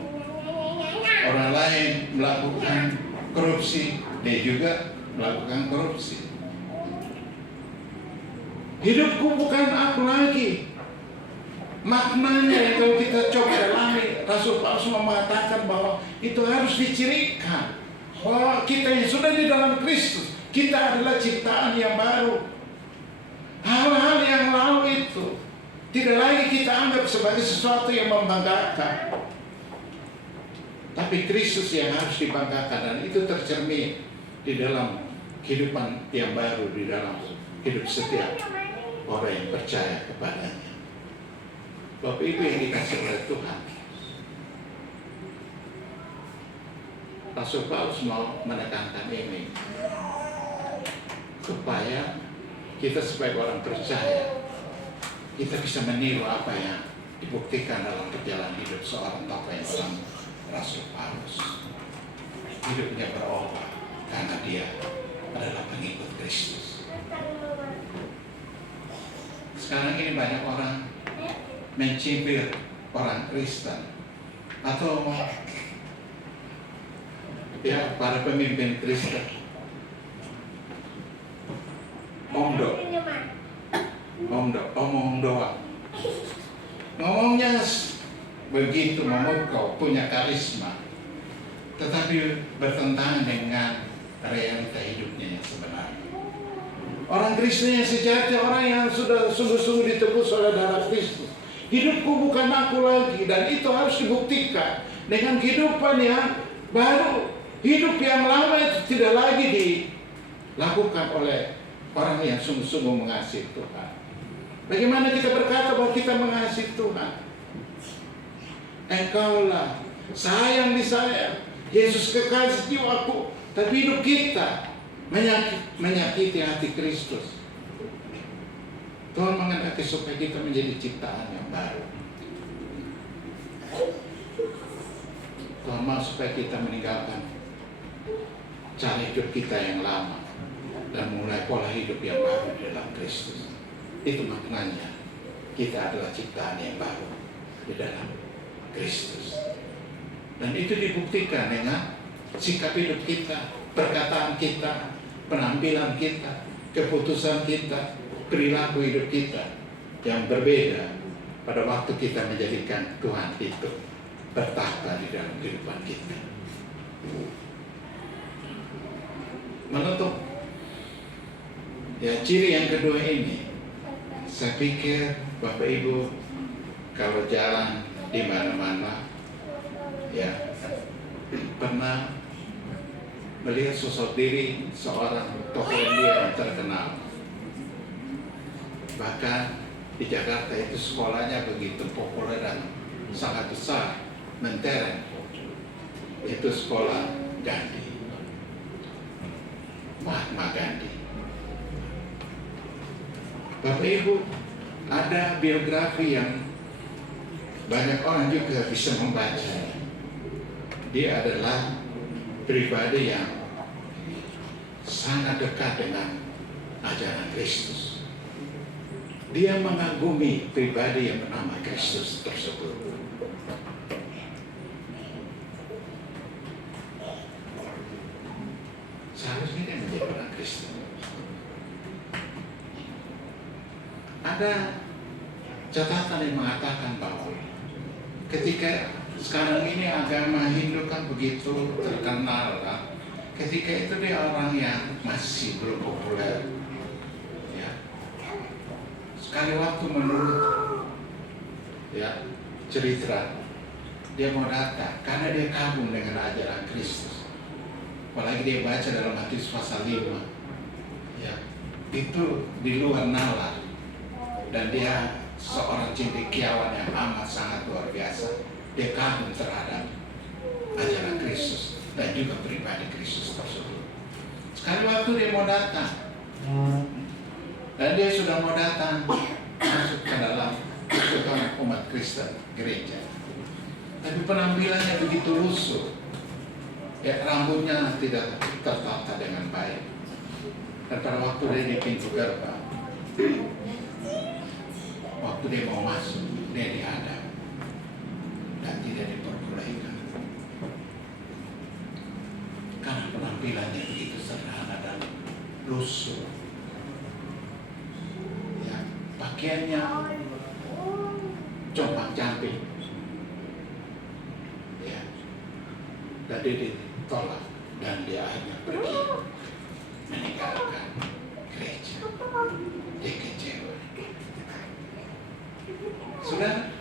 Orang lain melakukan korupsi, dia juga melakukan korupsi. Hidupku bukan aku lagi. Maknanya kalau kita coba dalami, Rasul Paulus mengatakan bahwa itu harus dicirikan bahwa kita yang sudah di dalam Kristus, kita adalah ciptaan yang baru. Hal-hal yang lalu itu tidak lagi kita anggap sebagai sesuatu yang membanggakan, tapi Kristus yang harus dibanggakan, dan itu tercermin di dalam kehidupan yang baru, di dalam hidup setiap orang yang percaya kepadanya. Bapak Ibu yang dikasih oleh Tuhan, Rasul Paulus mau menekankan ini supaya kita sebagai orang percaya, kita bisa meniru apa yang dibuktikan dalam perjalanan hidup seorang tokoh yang bernama Rasul Paulus. Hidupnya berubah karena dia adalah pengikut Kristus. Sekarang ini banyak orang mencibir orang Kristen atau ya para pemimpin Kristen. Omong doang. Ngomongnya begitu memukau, punya karisma, tetapi bertentangan dengan realita hidupnya yang sebenarnya. Orang Kristen yang sejati, orang yang sudah sungguh-sungguh ditebus oleh darah Kristus. Hidupku bukan aku lagi, dan itu harus dibuktikan dengan kehidupan yang baru. Hidup yang lama itu tidak lagi dilakukan oleh orang yang sungguh-sungguh mengasihi Tuhan. Bagaimana kita berkata bahwa kita mengasihi Tuhan? Engkaulah sayang di saya, Yesus kekasih jiwaku, tapi hidup kita menyakiti hati Kristus. Tuhan menghendaki supaya kita menjadi ciptaan yang baru. Tuhan mau supaya kita meninggalkan cara hidup kita yang lama dan mulai pola hidup yang baru di dalam Kristus. Itu maknanya kita adalah ciptaan yang baru di dalam Kristus. Dan itu dibuktikan dengan sikap hidup kita, perkataan kita, penampilan kita, keputusan kita, perilaku hidup kita yang berbeda pada waktu kita menjadikan Tuhan itu bertahta di dalam kehidupan kita. Menutup ya, ciri yang kedua ini, saya pikir Bapak Ibu kalau jalan di mana-mana ya pernah melihat sosok diri seorang tokoh India yang terkenal. Bahkan di Jakarta itu sekolahnya begitu populer dan sangat besar, mentereng. Itu sekolah Gandhi, Mahatma Gandhi. Bapak Ibu, ada biografi yang banyak orang juga bisa membaca. Dia adalah pribadi yang sangat dekat dengan ajaran Kristus. Dia mengagumi pribadi yang bernama Kristus tersebut. Seharusnya dia menjadi orang Kristen. Ada catatan yang mengatakan bahwa ketika sekarang ini agama Hindu kan begitu terkenal kan. Ketika itu dia orang yang masih belum populer. Ya. Sekali waktu menurut ya cerita dia mau datang karena dia kagum dengan ajaran Kristus. Apalagi dia baca dalam Matius pasal 5. Ya. Itu di luar nalar. Dan dia seorang cendekiawan yang amat sangat luar biasa. Dia kagum terhadap ajaran Kristus dan juga pribadi Kristus tersebut. Sekali waktu dia mau datang, dan dia sudah mau datang masuk ke dalam persekutuan umat Kristen gereja, tapi penampilannya begitu lusuh, ya rambutnya tidak tertata dengan baik. Dan pada waktu dia di pintu gerbang, waktu dia mau masuk, dia dihadap dan tidak diperbolehkan karena penampilannya begitu sederhana dan lusuh. Ya, pakaiannya compang-camping. Ya, dan dia ditolak dan dia akhirnya pergi meninggalkan gereja. Dia kecewa. Sudah.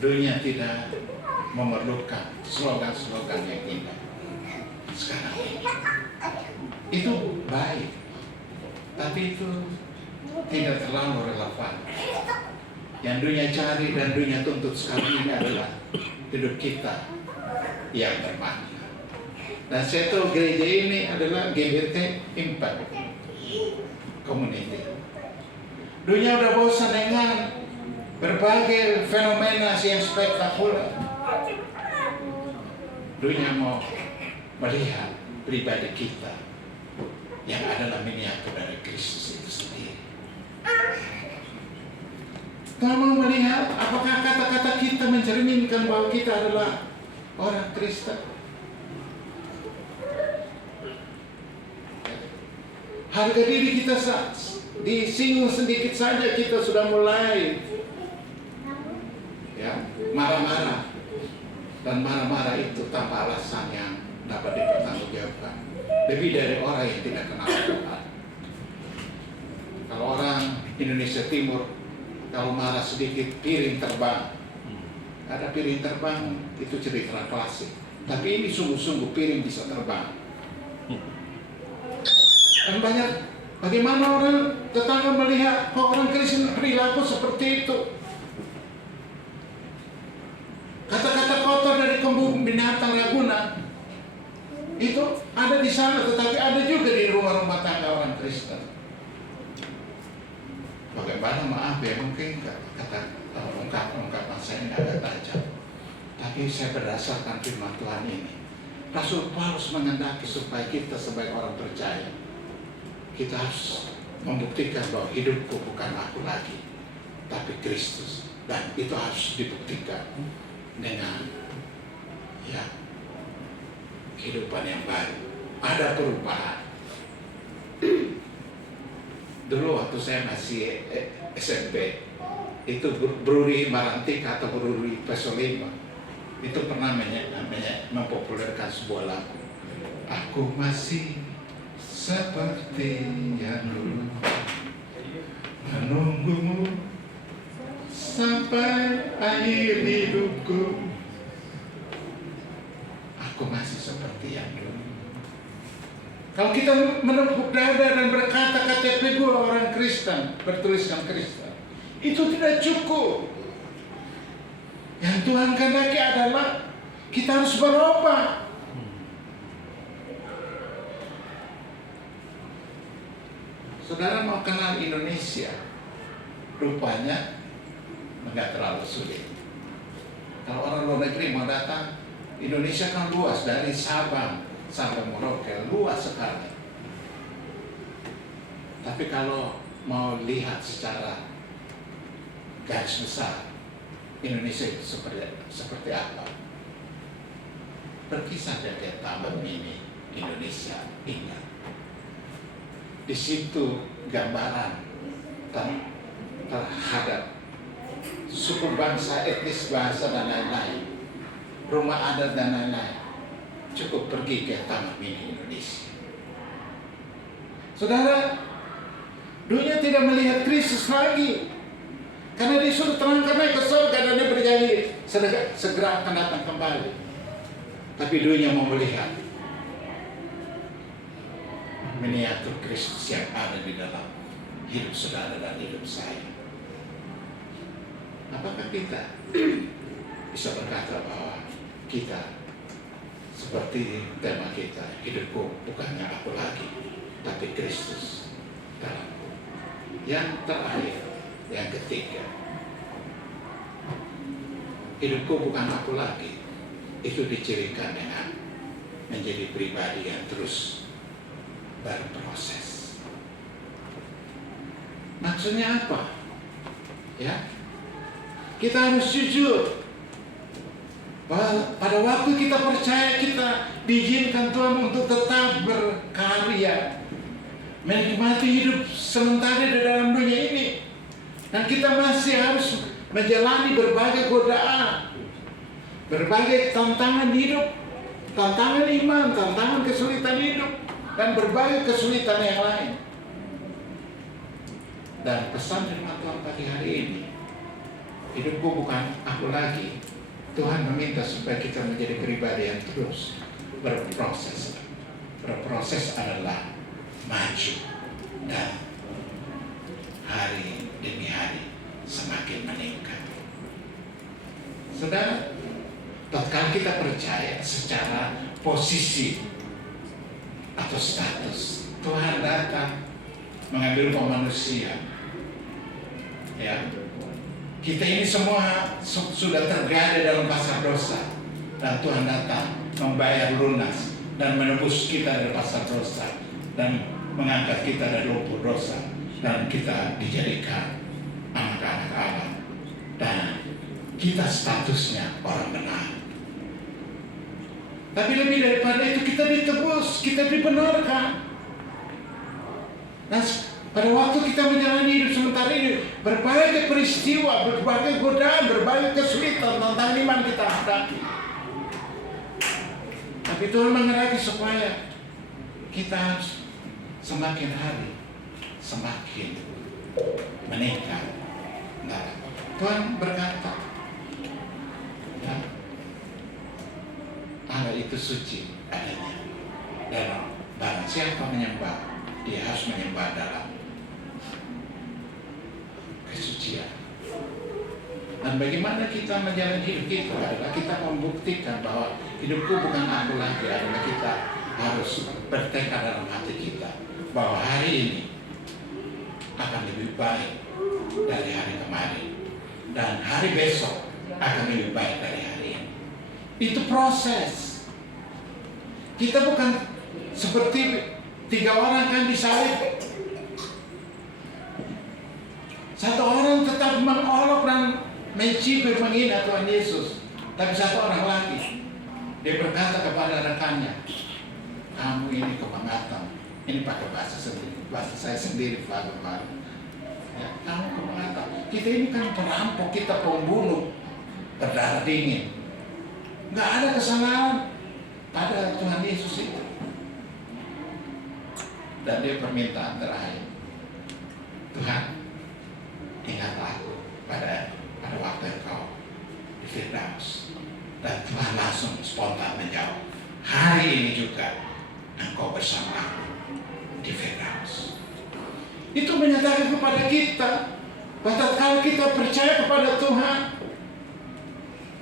Dunia tidak memerlukan slogan-slogan yang indah sekarang ini. Itu baik, tapi itu tidak terlalu relevan. Yang dunia cari dan dunia tuntut sekarang ini adalah hidup kita yang bermakna. Dan saya tahu gereja ini adalah GBT Impact Community. Dunia udah bosan dengan berbagai fenomena yang spektakuler. Dunia mau melihat pribadi kita yang adalah miniatur dari Kristus itu sendiri. Kita mau melihat apakah kata-kata kita mencerminkan bahwa kita adalah orang Kristen. Harga diri kita disinggung sedikit saja kita sudah mulai ya marah-marah, dan marah-marah itu tanpa alasan yang dapat dipertanggungjawabkan, lebih dari orang yang tidak kenal Tuhan. Kalau orang Indonesia Timur kalau marah sedikit piring terbang, ada piring terbang itu cerita klasik, tapi ini sungguh-sungguh piring bisa terbang. Dan banyak bagaimana orang tetangga melihat kok orang Kristen perilaku seperti itu. Kata-kata kotor dari kebun binatang Ragunan itu ada di sana, tetapi ada juga di rumah-rumah tangga orang Kristen. Bagaimana maaf ya, mungkin kata ungkapan saya agak tajam, tapi saya berdasarkan firman Tuhan ini. Rasul Paulus menghendaki supaya kita sebagai orang percaya, kita harus membuktikan bahwa hidupku bukan aku lagi, tapi Kristus. Dan itu harus dibuktikan dengan kehidupan yang baru. Ada perubahan. Dulu waktu saya masih SMP, itu Bruri Marantika atau Bruri Pesolima itu pernah mempopulerkan sebuah lagu. Aku masih seperti yang dulu, menunggumu sampai akhir hidupku. Aku masih seperti yang dulu. Kalau kita menepuk dada dan berkata KTP gua orang Kristen, bertuliskan Kristen, itu tidak cukup. Yang Tuhan kehendaki adalah kita harus berubah. Saudara mau kenal Indonesia, rupanya enggak terlalu sulit. Kalau orang luar negeri mau datang, Indonesia kan luas, dari Sabang sampai Merauke, luas sekali. Tapi kalau mau lihat secara garis besar, Indonesia itu seperti apa? Pergi saja ke Taman Mini Indonesia, ingat. Di situ gambaran terhadap suku bangsa, etnis bahasa dan lain-lain, rumah adat dan lain-lain. Cukup pergi ke Taman Mini Indonesia. Saudara, dunia tidak melihat Kristus lagi, karena dia sudah terangkan naik ke surga dan dia berjanji segera akan datang kembali. Tapi dunia mau melihat miniatur Kristus yang ada di dalam hidup saudara dan hidup saya. Apakah kita bisa berkata bahwa kita seperti tema kita, hidupku bukannya aku lagi, tapi Kristus dalamku. Yang terakhir, yang ketiga, hidupku bukan aku lagi, itu dicirikan dengan menjadi pribadi yang terus berproses. Maksudnya apa? Ya, kita harus jujur bahwa pada waktu kita percaya, kita diizinkan Tuhan untuk tetap berkarya, menikmati hidup sementara di dalam dunia ini. Dan kita masih harus menjalani berbagai godaan, berbagai tantangan hidup, tantangan iman, tantangan kesulitan hidup, dan berbagai kesulitan yang lain. Dan pesan firman Tuhan pagi hari ini, hidupku bukan aku lagi. Tuhan meminta supaya kita menjadi pribadi yang terus berproses. Berproses adalah maju dan hari demi hari semakin meningkat. Saudara, tatkala kita percaya secara posisi atau status, Tuhan datang mengambil manusia. Ya, kita ini semua sudah tergada dalam pasar dosa, dan Tuhan datang membayar lunas dan menebus kita dari pasar dosa dan mengangkat kita dari lumpur dosa, dan kita dijadikan anak-anak Allah, dan kita statusnya orang benar. Tapi lebih daripada itu, kita ditebus, kita dibenarkan. Nah, pada waktu kita menjalani hidup sementara ini, berbagai peristiwa, berbagai godaan, berbagai kesulitan, tantangan iman kita hadapi. Tapi Tuhan menghendaki supaya kita harus semakin hari semakin meningkat. Nah, Tuhan berkata, ya, Allah itu suci adanya, dan barang siapa menyembah, dia harus menyembah dalam kesucian. Dan bagaimana kita menjalani hidup kita adalah kita membuktikan bahwa hidupku bukan aku lagi, adalah kita harus bertekad dalam hati kita bahwa hari ini akan lebih baik dari hari kemarin, dan hari besok akan lebih baik dari hari ini. Itu proses. Kita bukan seperti 3 orang kan disalib. Satu orang tetap mengolok dan mencibir menghina Tuhan Yesus, tapi satu orang lagi dia berkata kepada rekannya, kamu ini kebangetan. Ini pakai bahasa saya sendiri, Pak. Ya, kamu kebangetan. Kita ini kan perampok, kita pembunuh berdarah dingin. Nggak ada kesalahan pada Tuhan Yesus itu. Dan dia permintaan terakhir, Tuhan, ingat aku pada waktu engkau di Firdaus. Dan Tuhan langsung spontan menjawab, hari ini juga engkau bersama aku di Firdaus. Itu menyatakan kepada kita bahwa kalau kita percaya kepada Tuhan,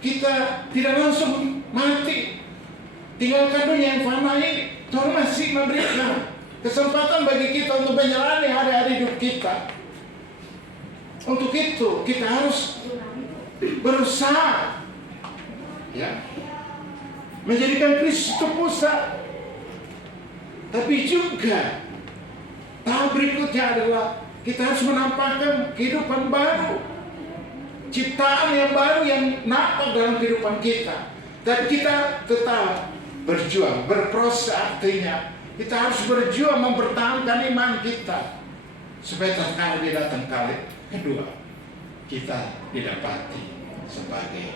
kita tidak langsung mati, tinggalkan dunia yang fana ini. Tuhan masih memberikan kesempatan bagi kita untuk menjalani hari-hari hidup kita. Untuk itu kita harus berusaha, ya, menjadikan Kristus itu pusat. Tapi juga tahap berikutnya adalah kita harus menampakkan kehidupan baru, ciptaan yang baru yang nampak dalam kehidupan kita. Dan kita tetap berjuang, berproses, artinya kita harus berjuang mempertahankan iman kita supaya tatkala dia datang kali kedua, kita didapati sebagai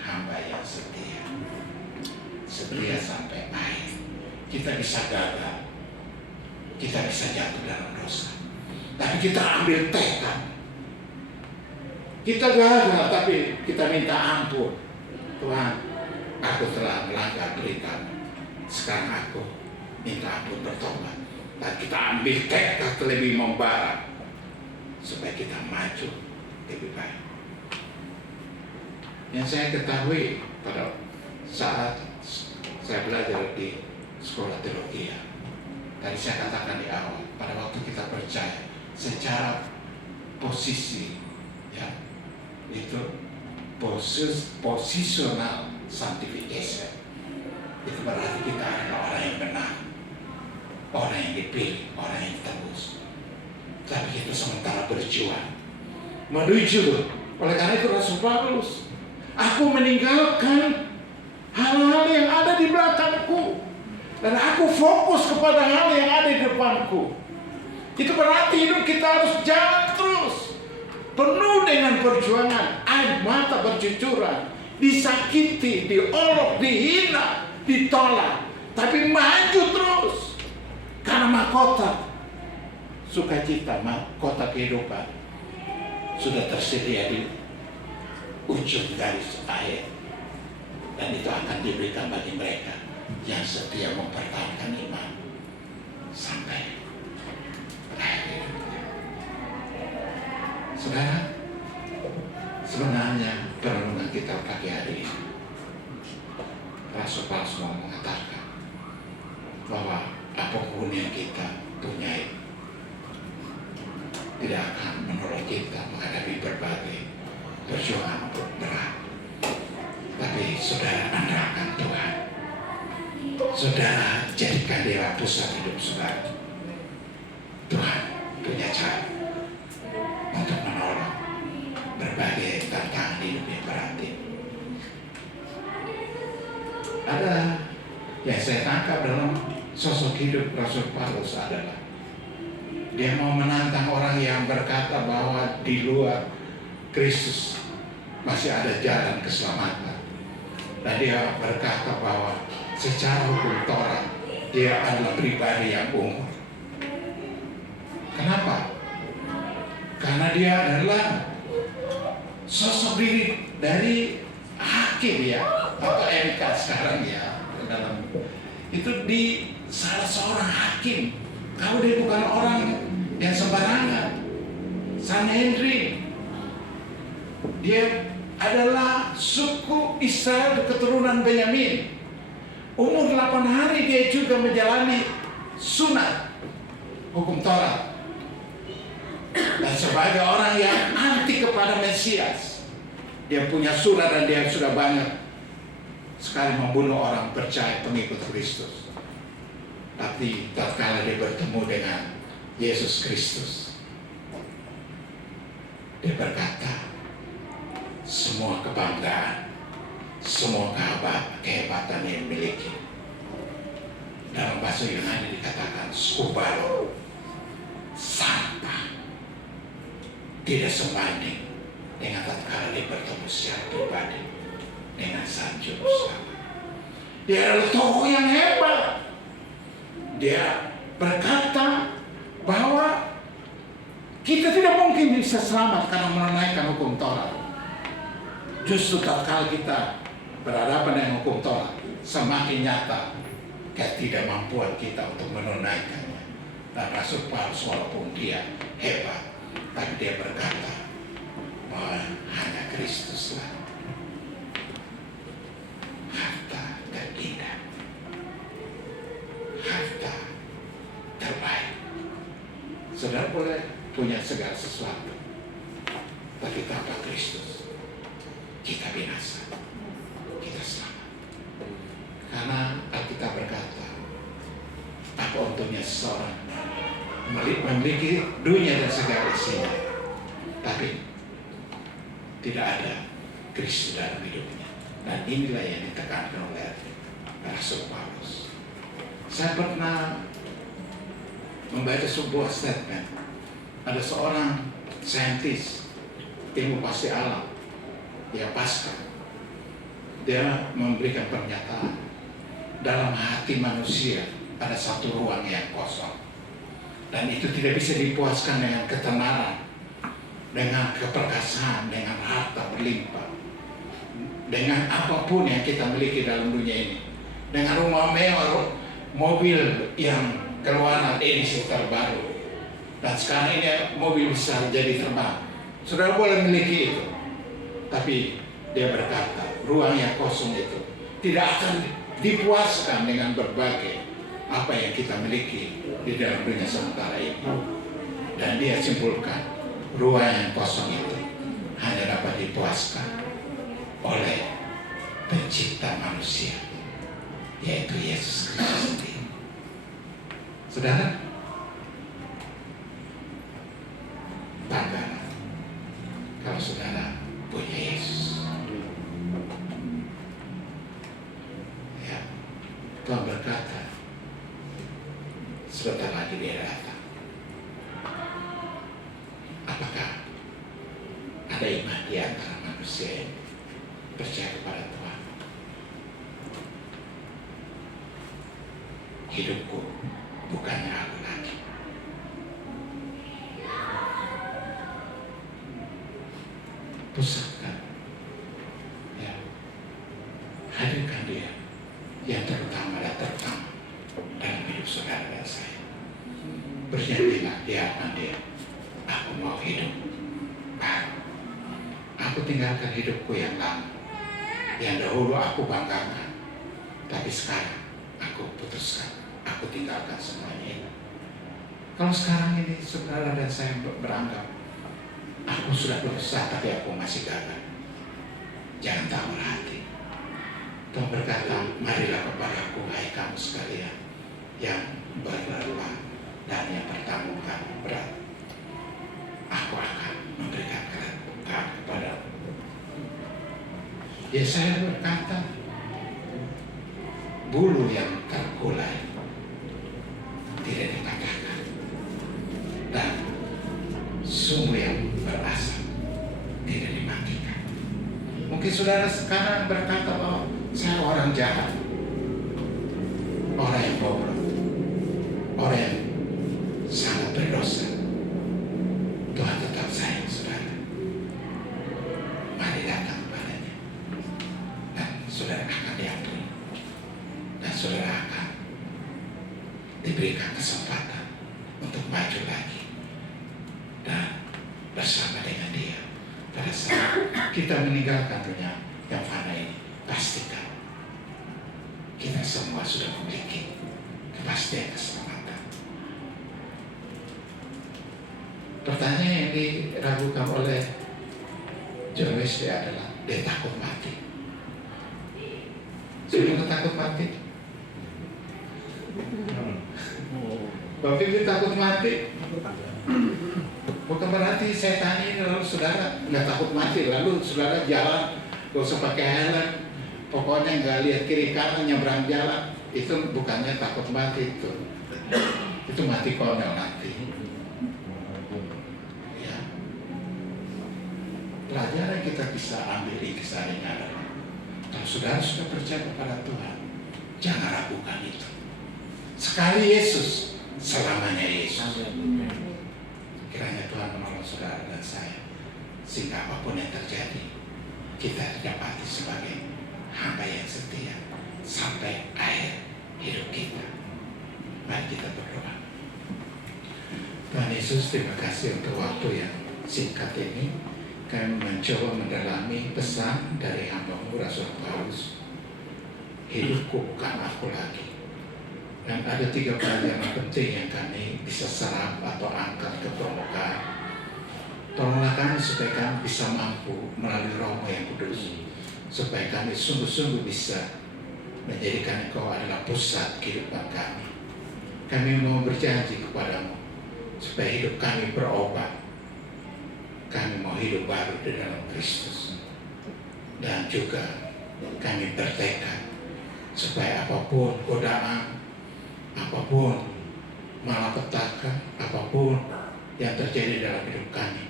hamba yang setia sampai akhir. Kita bisa gagal, kita bisa jatuh dalam dosa, tapi kita ambil tekad. Kita gagal, tapi kita minta ampun. Tuhan, aku telah melanggar perintah. Sekarang aku minta ampun, bertobat. Dan kita ambil tekad lebih membara supaya kita maju lebih baik. Yang saya ketahui pada saat saya belajar di sekolah teologi, tadi saya katakan di awal, pada waktu kita percaya secara posisi, ya, itu positional sanctification. Itu berarti kita adalah orang yang benar, orang yang dipilih, orang yang tebus. Tapi kita sementara berjuang menuju. Oleh karena itu Rasul Paulus, aku meninggalkan hal-hal yang ada di belakangku dan aku fokus kepada hal yang ada di depanku. Itu berarti hidup kita harus jalan terus, penuh dengan perjuangan, air mata bercucuran, disakiti, diolok, dihina, ditolak, tapi maju terus. Karena mahkota sukacita, mahkota kehidupan sudah tersedia di ujung garis akhir, dan itu akan diberikan bagi mereka yang setia mempertahankan iman sampai akhir hidupnya. Saudara, sebenarnya perenungan kita pagi hari ini, Rasul Paulus mau mengatakan bahwa apapun yang kita punyai tidak akan menolong kita menghadapi berbagai perjuangan berat. Tapi saudara andalkan Tuhan. Saudara jadikan Dia pusat hidup saudara. Tuhan punya cara untuk menolong berbagai tantangan hidup yang berat ini. Ada yang saya tangkap dalam sosok hidup Rasul Paulus adalah dia mau menantang orang yang berkata bahwa di luar Kristus masih ada jalan keselamatan. Dan dia berkata bahwa secara hukum Taurat dia adalah pribadi yang unggul. Kenapa? Karena dia adalah sosok diri dari hakim, ya, atau MK sekarang, ya, dalam itu di salah seorang hakim. Kalau dia bukan orang yang sembarangan, Sanhedrin, dia adalah suku Israel keturunan Benyamin. Umur 8 hari dia juga menjalani sunat hukum Taurat. Dan sebagai orang yang anti kepada Mesias, dia punya sunat dan dia sudah banyak sekali membunuh orang percaya pengikut Kristus. Tapi tatkala dia bertemu dengan Yesus Kristus, dia berkata, semua kebanggaan, semua kehebatan yang dimiliki, dalam bahasa Yunani dikatakan skubalo, sampah, tidak sebanding dengan tatkala dia bertemu secara pribadi dengan Sang Juru Selamat. Dia adalah tokoh yang hebat. Dia berkata bahwa kita tidak mungkin bisa selamat karena menunaikan hukum Taurat. Justru tatkala kita berhadapan dengan hukum Taurat, semakin nyata ketidakmampuan kita untuk menunaikannya. Dan Rasul Paulus walaupun dia hebat, tapi dia berkata bahwa hanya Kristuslah harta terindah, harta terbaik. Saudara boleh punya segala sesuatu, tapi tanpa Kristus kita binasa, kita selamat. Karena Alkitab berkata, apa untungnya seseorang memiliki dunia dan segala isinya, tapi tidak ada Kristus dalam hidupnya. Dan inilah yang ditekankan oleh Rasul Paulus. Saya pernah membaca sebuah statement. Ada seorang saintis ilmu pasti alam, ya Pascal. Dia memberikan pernyataan, dalam hati manusia ada satu ruang yang kosong, dan itu tidak bisa dipuaskan dengan ketenaran, dengan keperkasaan, dengan harta berlimpah, dengan apapun yang kita miliki dalam dunia ini, dengan rumah mewah, mobil yang keluaran edisi terbaru, dan sekarang ini mobil bisa jadi terbang. Saudara boleh miliki itu, tapi dia berkata ruang yang kosong itu tidak akan dipuaskan dengan berbagai apa yang kita miliki di dalam dunia sementara ini. Dan dia simpulkan ruang yang kosong itu hanya dapat dipuaskan oleh pencipta manusia, yaitu Yesus Kristus sendiri. Saudara, bangga kalau saudara punya Yesus. Ya, Tuhan berkata, sebentar lagi dia datang. Apakah ada iman di antara manusia yang percaya kepada Tuhan? Hidupku bukannya aku lagi. Pusatkan, ya, hadirkan dia yang terutama dan terutama dalam hidup saudara dan saya. Berjanjilah di hadapan dia, aku mau hidup baru. Aku tinggalkan hidupku yang lama, yang dahulu aku banggakan, tapi sekarang aku putuskan, aku tinggalkan semuanya ini. Kalau sekarang ini saudara dan saya beranggap aku sudah berusaha tapi aku masih gagal, jangan tak berhati. Tuhan berkata, marilah kepadaku hai kamu sekalian yang berlelah dan yang bertanggungan berat, aku akan memberikan kelegaan kepadamu. Yesaya berkata, bulu yang terkulai tidak dipatahkan, dan sumur yang berasap tidak dimatikan. Mungkin saudara sekarang berkata bahwa saya orang jahat, orang yang bobrok, orang yang sangat berdosa. Tuhan tetap sayang saudara. Mari datang kepadanya, dan saudara akan diampuni, dan saudara akan diberikan kesempatan untuk maju lagi dan bersama dengan dia pada saat kita meninggalkan dunia yang fana ini, pastikan kita semua sudah memiliki kepastian keselamatan. Pertanyaan yang diragukan oleh John Wesley adalah, dia takut mati. Sudah takut mati? Bapak Ibu takut mati? Bukan berarti saya tanya lalu saudara nggak takut mati, lalu saudara jalan gak usah pakai helm, pokoknya nggak lihat kiri kanan, nyebrang jalan, itu bukannya takut mati, itu mati konyol nanti. Ya. Pelajaran kita bisa ambil di kisah ini adalah, kalau saudara sudah percaya kepada Tuhan, jangan ragukan itu. Sekali Yesus, selamanya Yesus. Kiranya Tuhan menolong saudara dan saya, sehingga apapun yang terjadi, kita didapati sebagai hamba yang setia sampai akhir hidup kita. Mari kita berdoa. Tuhan Yesus, terima kasih untuk waktu yang singkat ini. Kami mencoba mendalami pesan dari hamba-Mu Rasul Paulus. Hidupku bukan aku lagi. Dan ada 3 pelajaran penting yang kami bisa serap atau angkat ke permukaan. Tolonglah kami supaya kami bisa mampu melalui Roh-Mu yang kudus, supaya kami sungguh-sungguh bisa menjadikan Engkau adalah pusat kehidupan kami. Kami mau berjanji kepadamu supaya hidup kami berubah. Kami mau hidup baru di dalam Kristus. Dan juga kami bertekad supaya apapun godaan, apapun malapetaka, apapun yang terjadi dalam hidup kami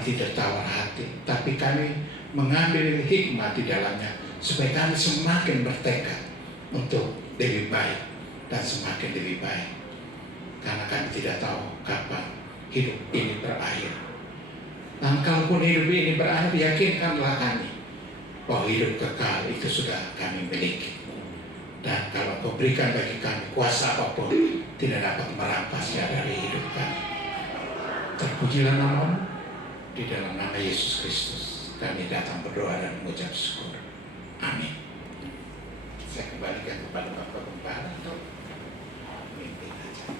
tidak tawar hati, tapi kami mengambil hikmah di dalamnya supaya kami semakin bertekad untuk lebih baik dan semakin lebih baik, karena kami tidak tahu kapan hidup ini berakhir. Dan kalaupun hidup ini berakhir, yakinkanlah kami bahwa hidup kekal itu sudah kami miliki. Dan kalau Kau berikan bagi kami kuasa apapun, tidak dapat merampasnya dari hidup kami. Terpujilah nama-Mu, di dalam nama Yesus Kristus kami datang berdoa dan mengucap syukur. Amin. Saya kembalikan kepada Bapak Gembala untuk memimpin acara.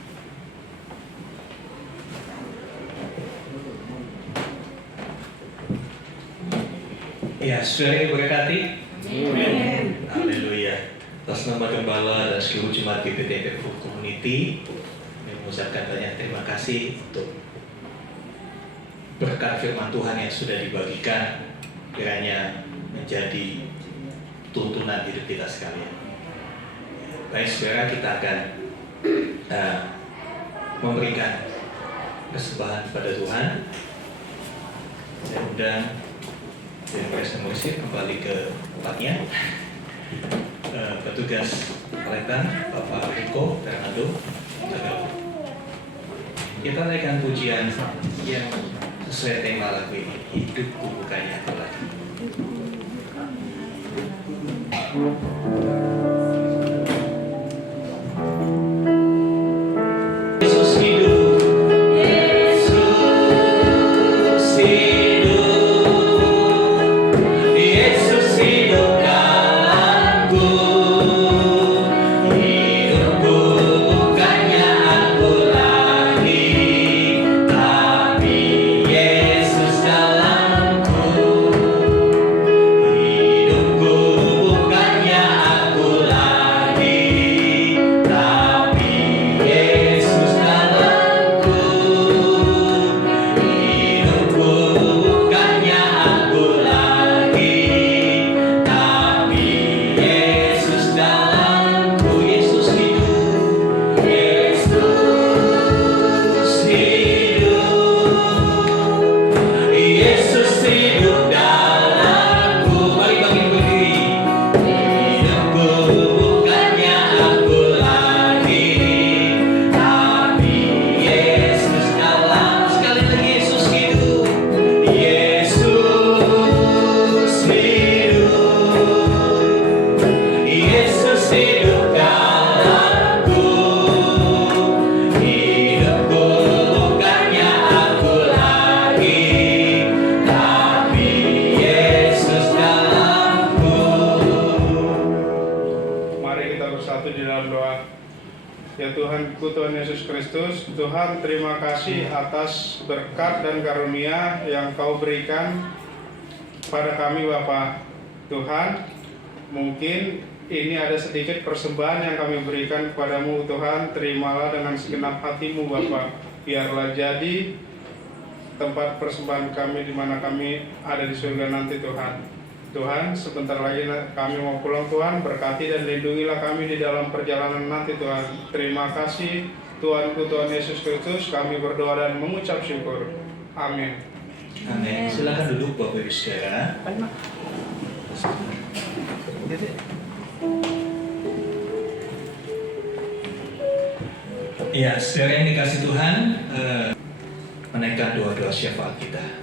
Ya, saudara diberkati. Amin. Haleluya. Atas nama Gembala dan seluruh jemaat GBT Food Community, kami mengucapkan banyak terima kasih untuk berkat firman Tuhan yang sudah dibagikan, kiranya menjadi tuntunan hidup kita sekalian. Baik saudara, kita akan memberikan persembahan kepada Tuhan. Saya undang Direktur Musik kembali ke tempatnya. Petugas Paletan, Bapak Riko Fernando, kita naikkan pujian yang sesuai tema lagu ini, hidupku bukannya aku lagi. Yesus hidup, Yesus hidup, Yesus hidup dalamku. Hidupku bukannya aku lagi, tapi Yesus dalamku. di dalam doa. Ya Tuhanku, Tuhan Yesus Kristus, Tuhan terima kasih atas berkat dan karunia yang Kau berikan pada kami Bapa. Tuhan, mungkin ini ada sedikit persembahan yang kami berikan kepadamu Tuhan, terimalah dengan segenap hatimu Bapa. Biarlah jadi tempat persembahan kami di mana kami ada di surga nanti Tuhan. Tuhan, sebentar lagi kami mau pulang Tuhan, berkati dan lindungilah kami di dalam perjalanan nanti Tuhan. Terima kasih Tuhanku, Tuhan Yesus Kristus, kami berdoa dan mengucap syukur. Amin. Amin. Silakan duduk Bapak Ibu saudara. Ya, saudara yang dikasih Tuhan, menaikkan doa-doa syafaat kita.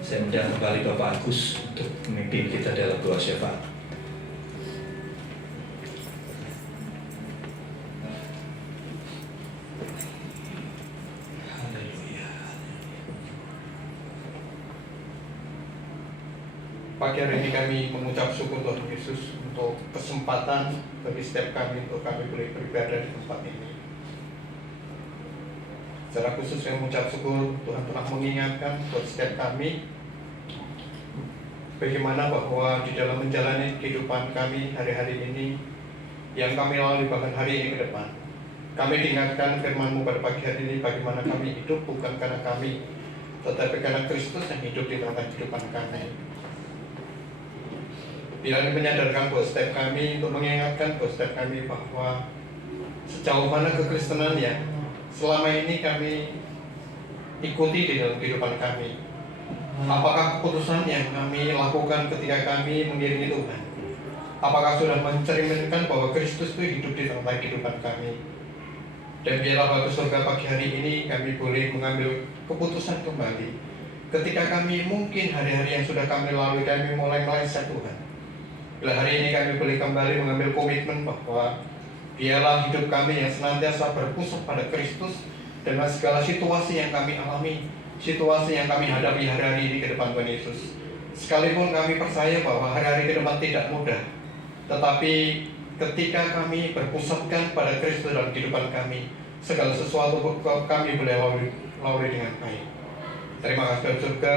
Saya undang kembali Bapak Agus untuk memimpin kita dalam doa syafaat. Haleluya. Pagi hari ini kami mengucap syukur Tuhan Yesus untuk kesempatan bagi setiap kami untuk kami boleh beribadah di tempat ini. Secara khusus saya mengucap syukur Tuhan telah mengingatkan buat setiap kami bagaimana bahwa di dalam menjalani kehidupan kami hari-hari ini yang kami lalui bahkan hari ini ke depan, kami diingatkan firman-Mu pada pagi hari ini bagaimana kami hidup bukan karena kami, tetapi karena Kristus yang hidup di dalam kehidupan kami. Biar ini menyadarkan buat setiap kami, untuk mengingatkan buat setiap kami bahwa sejauh mana kekristenan yang selama ini kami ikuti di dalam kehidupan kami. Apakah keputusan yang kami lakukan ketika kami mengiringi Tuhan, apakah sudah mencerminkan bahwa Kristus itu hidup di dalam kehidupan kami? Dan biarlah waktu surga pagi hari ini kami boleh mengambil keputusan kembali. Ketika kami mungkin hari-hari yang sudah kami lalui kami mulai meleset Tuhan, bila hari ini kami boleh kembali mengambil komitmen bahwa biarlah hidup kami yang senantiasa berpusat pada Kristus dengan segala situasi yang kami alami, situasi yang kami hadapi hari-hari ini ke depan Tuhan Yesus. Sekalipun kami percaya bahwa hari-hari ke depan tidak mudah, tetapi ketika kami berpusatkan pada Kristus dalam kehidupan kami, segala sesuatu kami boleh lalui dengan baik. Terima kasih Tuhan surga.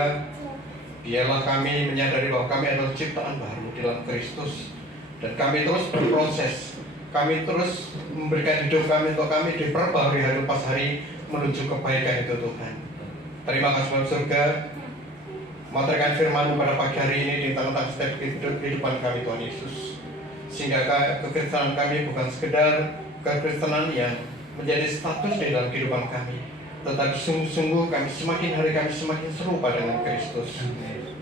Biarlah kami menyadari bahwa kami adalah ciptaan baru dalam Kristus, dan kami terus berproses. Kami terus memberikan hidup kami untuk kami diperbarui hari lepas hari menuju kebaikan itu Tuhan. Terima kasih Tuhan surga. Materkan firman-Mu pada pagi hari ini di tengah-tengah setiap kehidupan kami Tuhan Yesus. Sehingga kekristenan kami bukan sekedar kekristenan yang menjadi status di dalam kehidupan kami, tetapi sungguh-sungguh kami semakin hari kami semakin serupa dengan Kristus.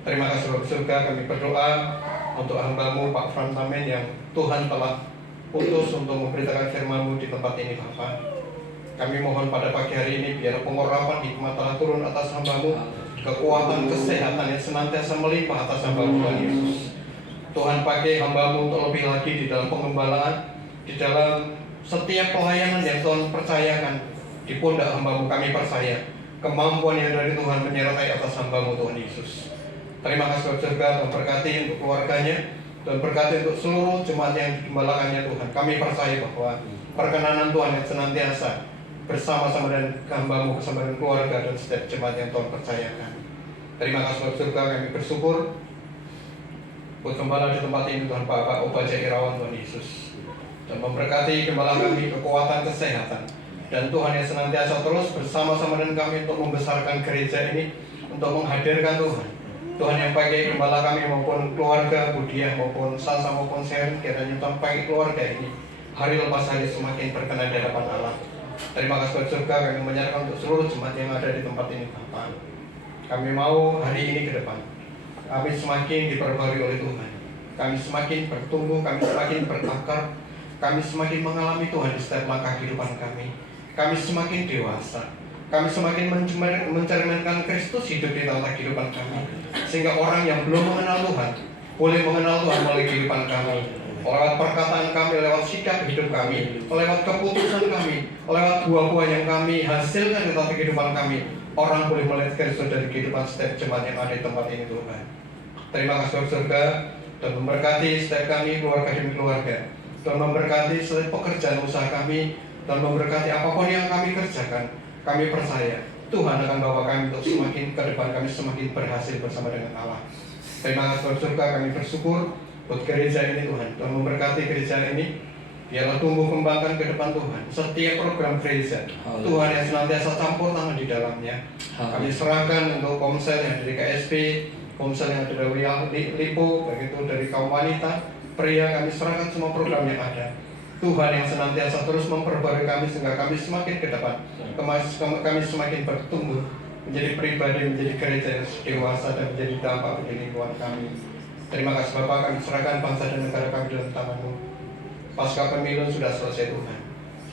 Terima kasih Tuhan surga. Kami berdoa untuk hamba-Mu Pak Frans Tamen yang Tuhan telah putus untuk memberitakan firman-Mu di tempat ini Bapa. Kami mohon pada pagi hari ini biar pengurapan hikmat telah turun atas hamba-Mu, kekuatan kesehatan yang senantiasa melimpah atas hamba-Mu Tuhan Yesus. Tuhan pakai hamba-Mu untuk lebih lagi di dalam pengembalaan, di dalam setiap pelayanan yang Tuhan percayakan di pundak hamba-Mu. Kami percaya kemampuan yang dari Tuhan menyertai atas hamba-Mu Tuhan Yesus. Terima kasih Tuhan surga. Tuhan berkati untuk keluarganya, dan berkati untuk seluruh jemaat yang digembalakannya Tuhan. Kami percaya bahwa perkenanan Tuhan yang senantiasa bersama-sama dengan hamba-Mu, bersama dengan keluarga dan setiap jemaat yang Tuhan percayakan. Terima kasih Tuhan surga. Kami bersyukur buat gembala di tempat ini Tuhan Bapak Obaja Irawan Tuhan Yesus, dan memberkati gembala kami kekuatan kesehatan, dan Tuhan yang senantiasa terus bersama-sama dengan kami untuk membesarkan gereja ini, untuk menghadirkan Tuhan yang pakai gembala kami maupun keluarga Budiah maupun Salsa maupun Sharon, kiranya Tuhan pakai keluarga ini hari lepas hari semakin berkenan di hadapan Allah. Terima kasih Tuhan surga. Kami menyerahkan untuk seluruh jemaat yang ada di tempat ini Bapak. Kami mau hari ini ke depan kami semakin diperbarui oleh Tuhan, kami semakin bertumbuh, kami semakin berakar, kami semakin mengalami Tuhan di setiap langkah kehidupan kami. Kami semakin dewasa, kami semakin mencerminkan Kristus hidup di dalam kehidupan kami, sehingga orang yang belum mengenal Tuhan boleh mengenal Tuhan melalui kehidupan kami, lewat perkataan kami, lewat sikap hidup kami, lewat keputusan kami, lewat buah-buah yang kami hasilkan di dalam kehidupan kami. Orang boleh melihat Kristus dari kehidupan setiap jemaat yang ada di tempat ini Tuhan. Terima kasih Tuhan surga, dan memberkati setiap kami keluarga demi keluarga. Tuhan memberkati setiap pekerjaan usaha kami, Tuhan memberkati apapun yang kami kerjakan. Kami percaya Tuhan akan bawa kami untuk semakin ke depan, kami semakin berhasil bersama dengan Allah. Terima kasih surga, kami bersyukur buat gereja ini Tuhan. Tuhan memberkati gereja ini, biarlah tumbuh kembangkan ke depan Tuhan. Setiap program gereja, Tuhan yang senantiasa campur tangan di dalamnya. Kami serahkan untuk komsel yang dari KSP, komsel yang dari Lipo, begitu dari kaum wanita, pria, kami serahkan semua program yang ada. Tuhan yang senantiasa terus memperbarui kami sehingga kami semakin ke depan, kami semakin bertumbuh menjadi pribadi, menjadi gereja yang dewasa dan menjadi dampak bagi lingkungan kami. Terima kasih Bapak, kami serahkan bangsa dan negara kami dalam tangan-Mu. Pasca pemilu sudah selesai Tuhan.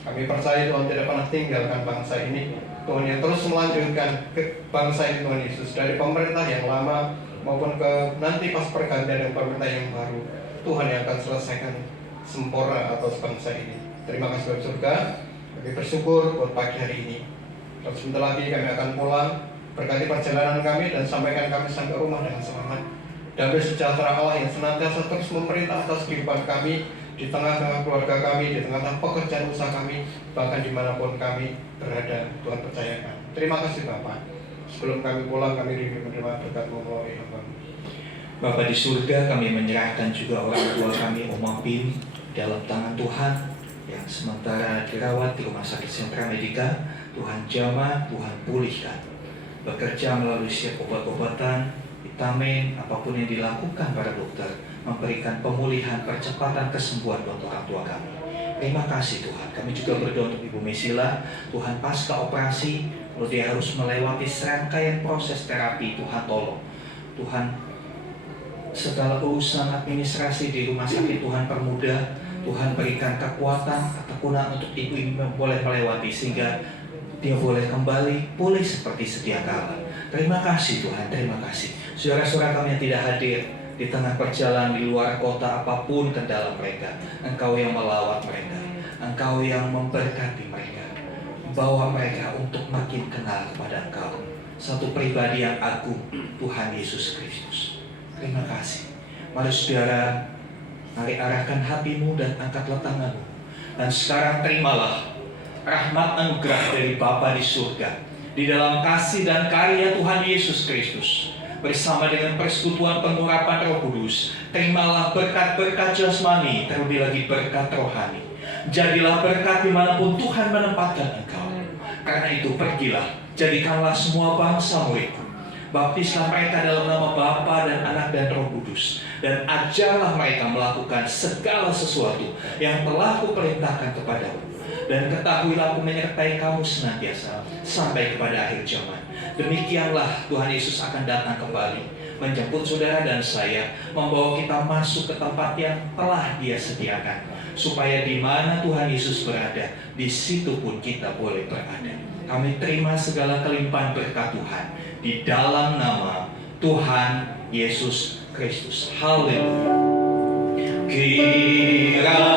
Kami percaya Tuhan tidak pernah tinggalkan bangsa ini. Tuhan yang terus melanjutkan ke bangsa ini Tuhan Yesus, dari pemerintah yang lama maupun ke nanti pas pergantian yang pemerintah yang baru. Tuhan yang akan selesaikan sempurna atas bangsa ini. Terima kasih Bapak surga. Kami bersyukur buat pagi hari ini. Dan sebentar lagi kami akan pulang. Berkati perjalanan kami dan sampaikan kami sampai rumah dengan selamat. Damai sejahtera Allah yang senantiasa terus memerintah atas kehidupan kami, di tengah-tengah keluarga kami, di tengah-tengah pekerjaan usaha kami, bahkan dimanapun kami berada. Tuhan percayakan. Terima kasih Bapak. Sebelum kami pulang, kami rindu menerima berkat-Mu melalui hamba. Bapa di surga, kami menyerahkan juga orang tua kami, Om Apim, dalam tangan Tuhan yang sementara dirawat di Rumah Sakit Sentra Medika. Tuhan jamah, Tuhan pulihkan. Bekerja melalui setiap obat-obatan, vitamin, apapun yang dilakukan para dokter, memberikan pemulihan, percepatan kesembuhan buat orang tua kami. Terima kasih Tuhan. Kami juga berdoa untuk Ibu Mesila. Tuhan pasca operasi, kalau dia harus melewati serangkaian proses terapi, Tuhan tolong. Tuhan, segala urusan administrasi di rumah sakit Tuhan permudah. Tuhan berikan kekuatan, ketekunan untuk ibu ini boleh melewati sehingga dia boleh kembali pulih seperti sedia kala. Terima kasih Tuhan, terima kasih. Saudara-saudara kami yang tidak hadir di tengah perjalanan di luar kota, apapun kendala mereka, Engkau yang melawat mereka, Engkau yang memberkati mereka, bawa mereka untuk makin kenal kepada Engkau, satu pribadi yang agung, Tuhan Yesus Kristus. Terima kasih. Mari saudara, mari arahkan hatimu dan angkatlah tanganmu. Dan sekarang terimalah rahmat anugerah dari Bapa di surga, di dalam kasih dan karya Tuhan Yesus Kristus, bersama dengan persekutuan pengurapan Roh Kudus. Terimalah berkat-berkat jasmani, terlebih lagi berkat rohani. Jadilah berkat dimanapun Tuhan menempatkan engkau. Karena itu pergilah, jadikanlah semua bangsa muridku. Baptislah mereka dalam nama Bapa dan Anak dan Roh Kudus, dan ajarlah mereka melakukan segala sesuatu yang telah kuperintahkan kepadamu. Dan ketahuilah aku menyertai kamu senantiasa sampai kepada akhir zaman. Demikianlah Tuhan Yesus akan datang kembali, menjemput saudara dan saya, membawa kita masuk ke tempat yang telah Dia sediakan, supaya di mana Tuhan Yesus berada, di situ pun kita boleh berada. Kami terima segala kelimpahan berkat Tuhan di dalam nama Tuhan Yesus Kristus. Haleluya. Kiranya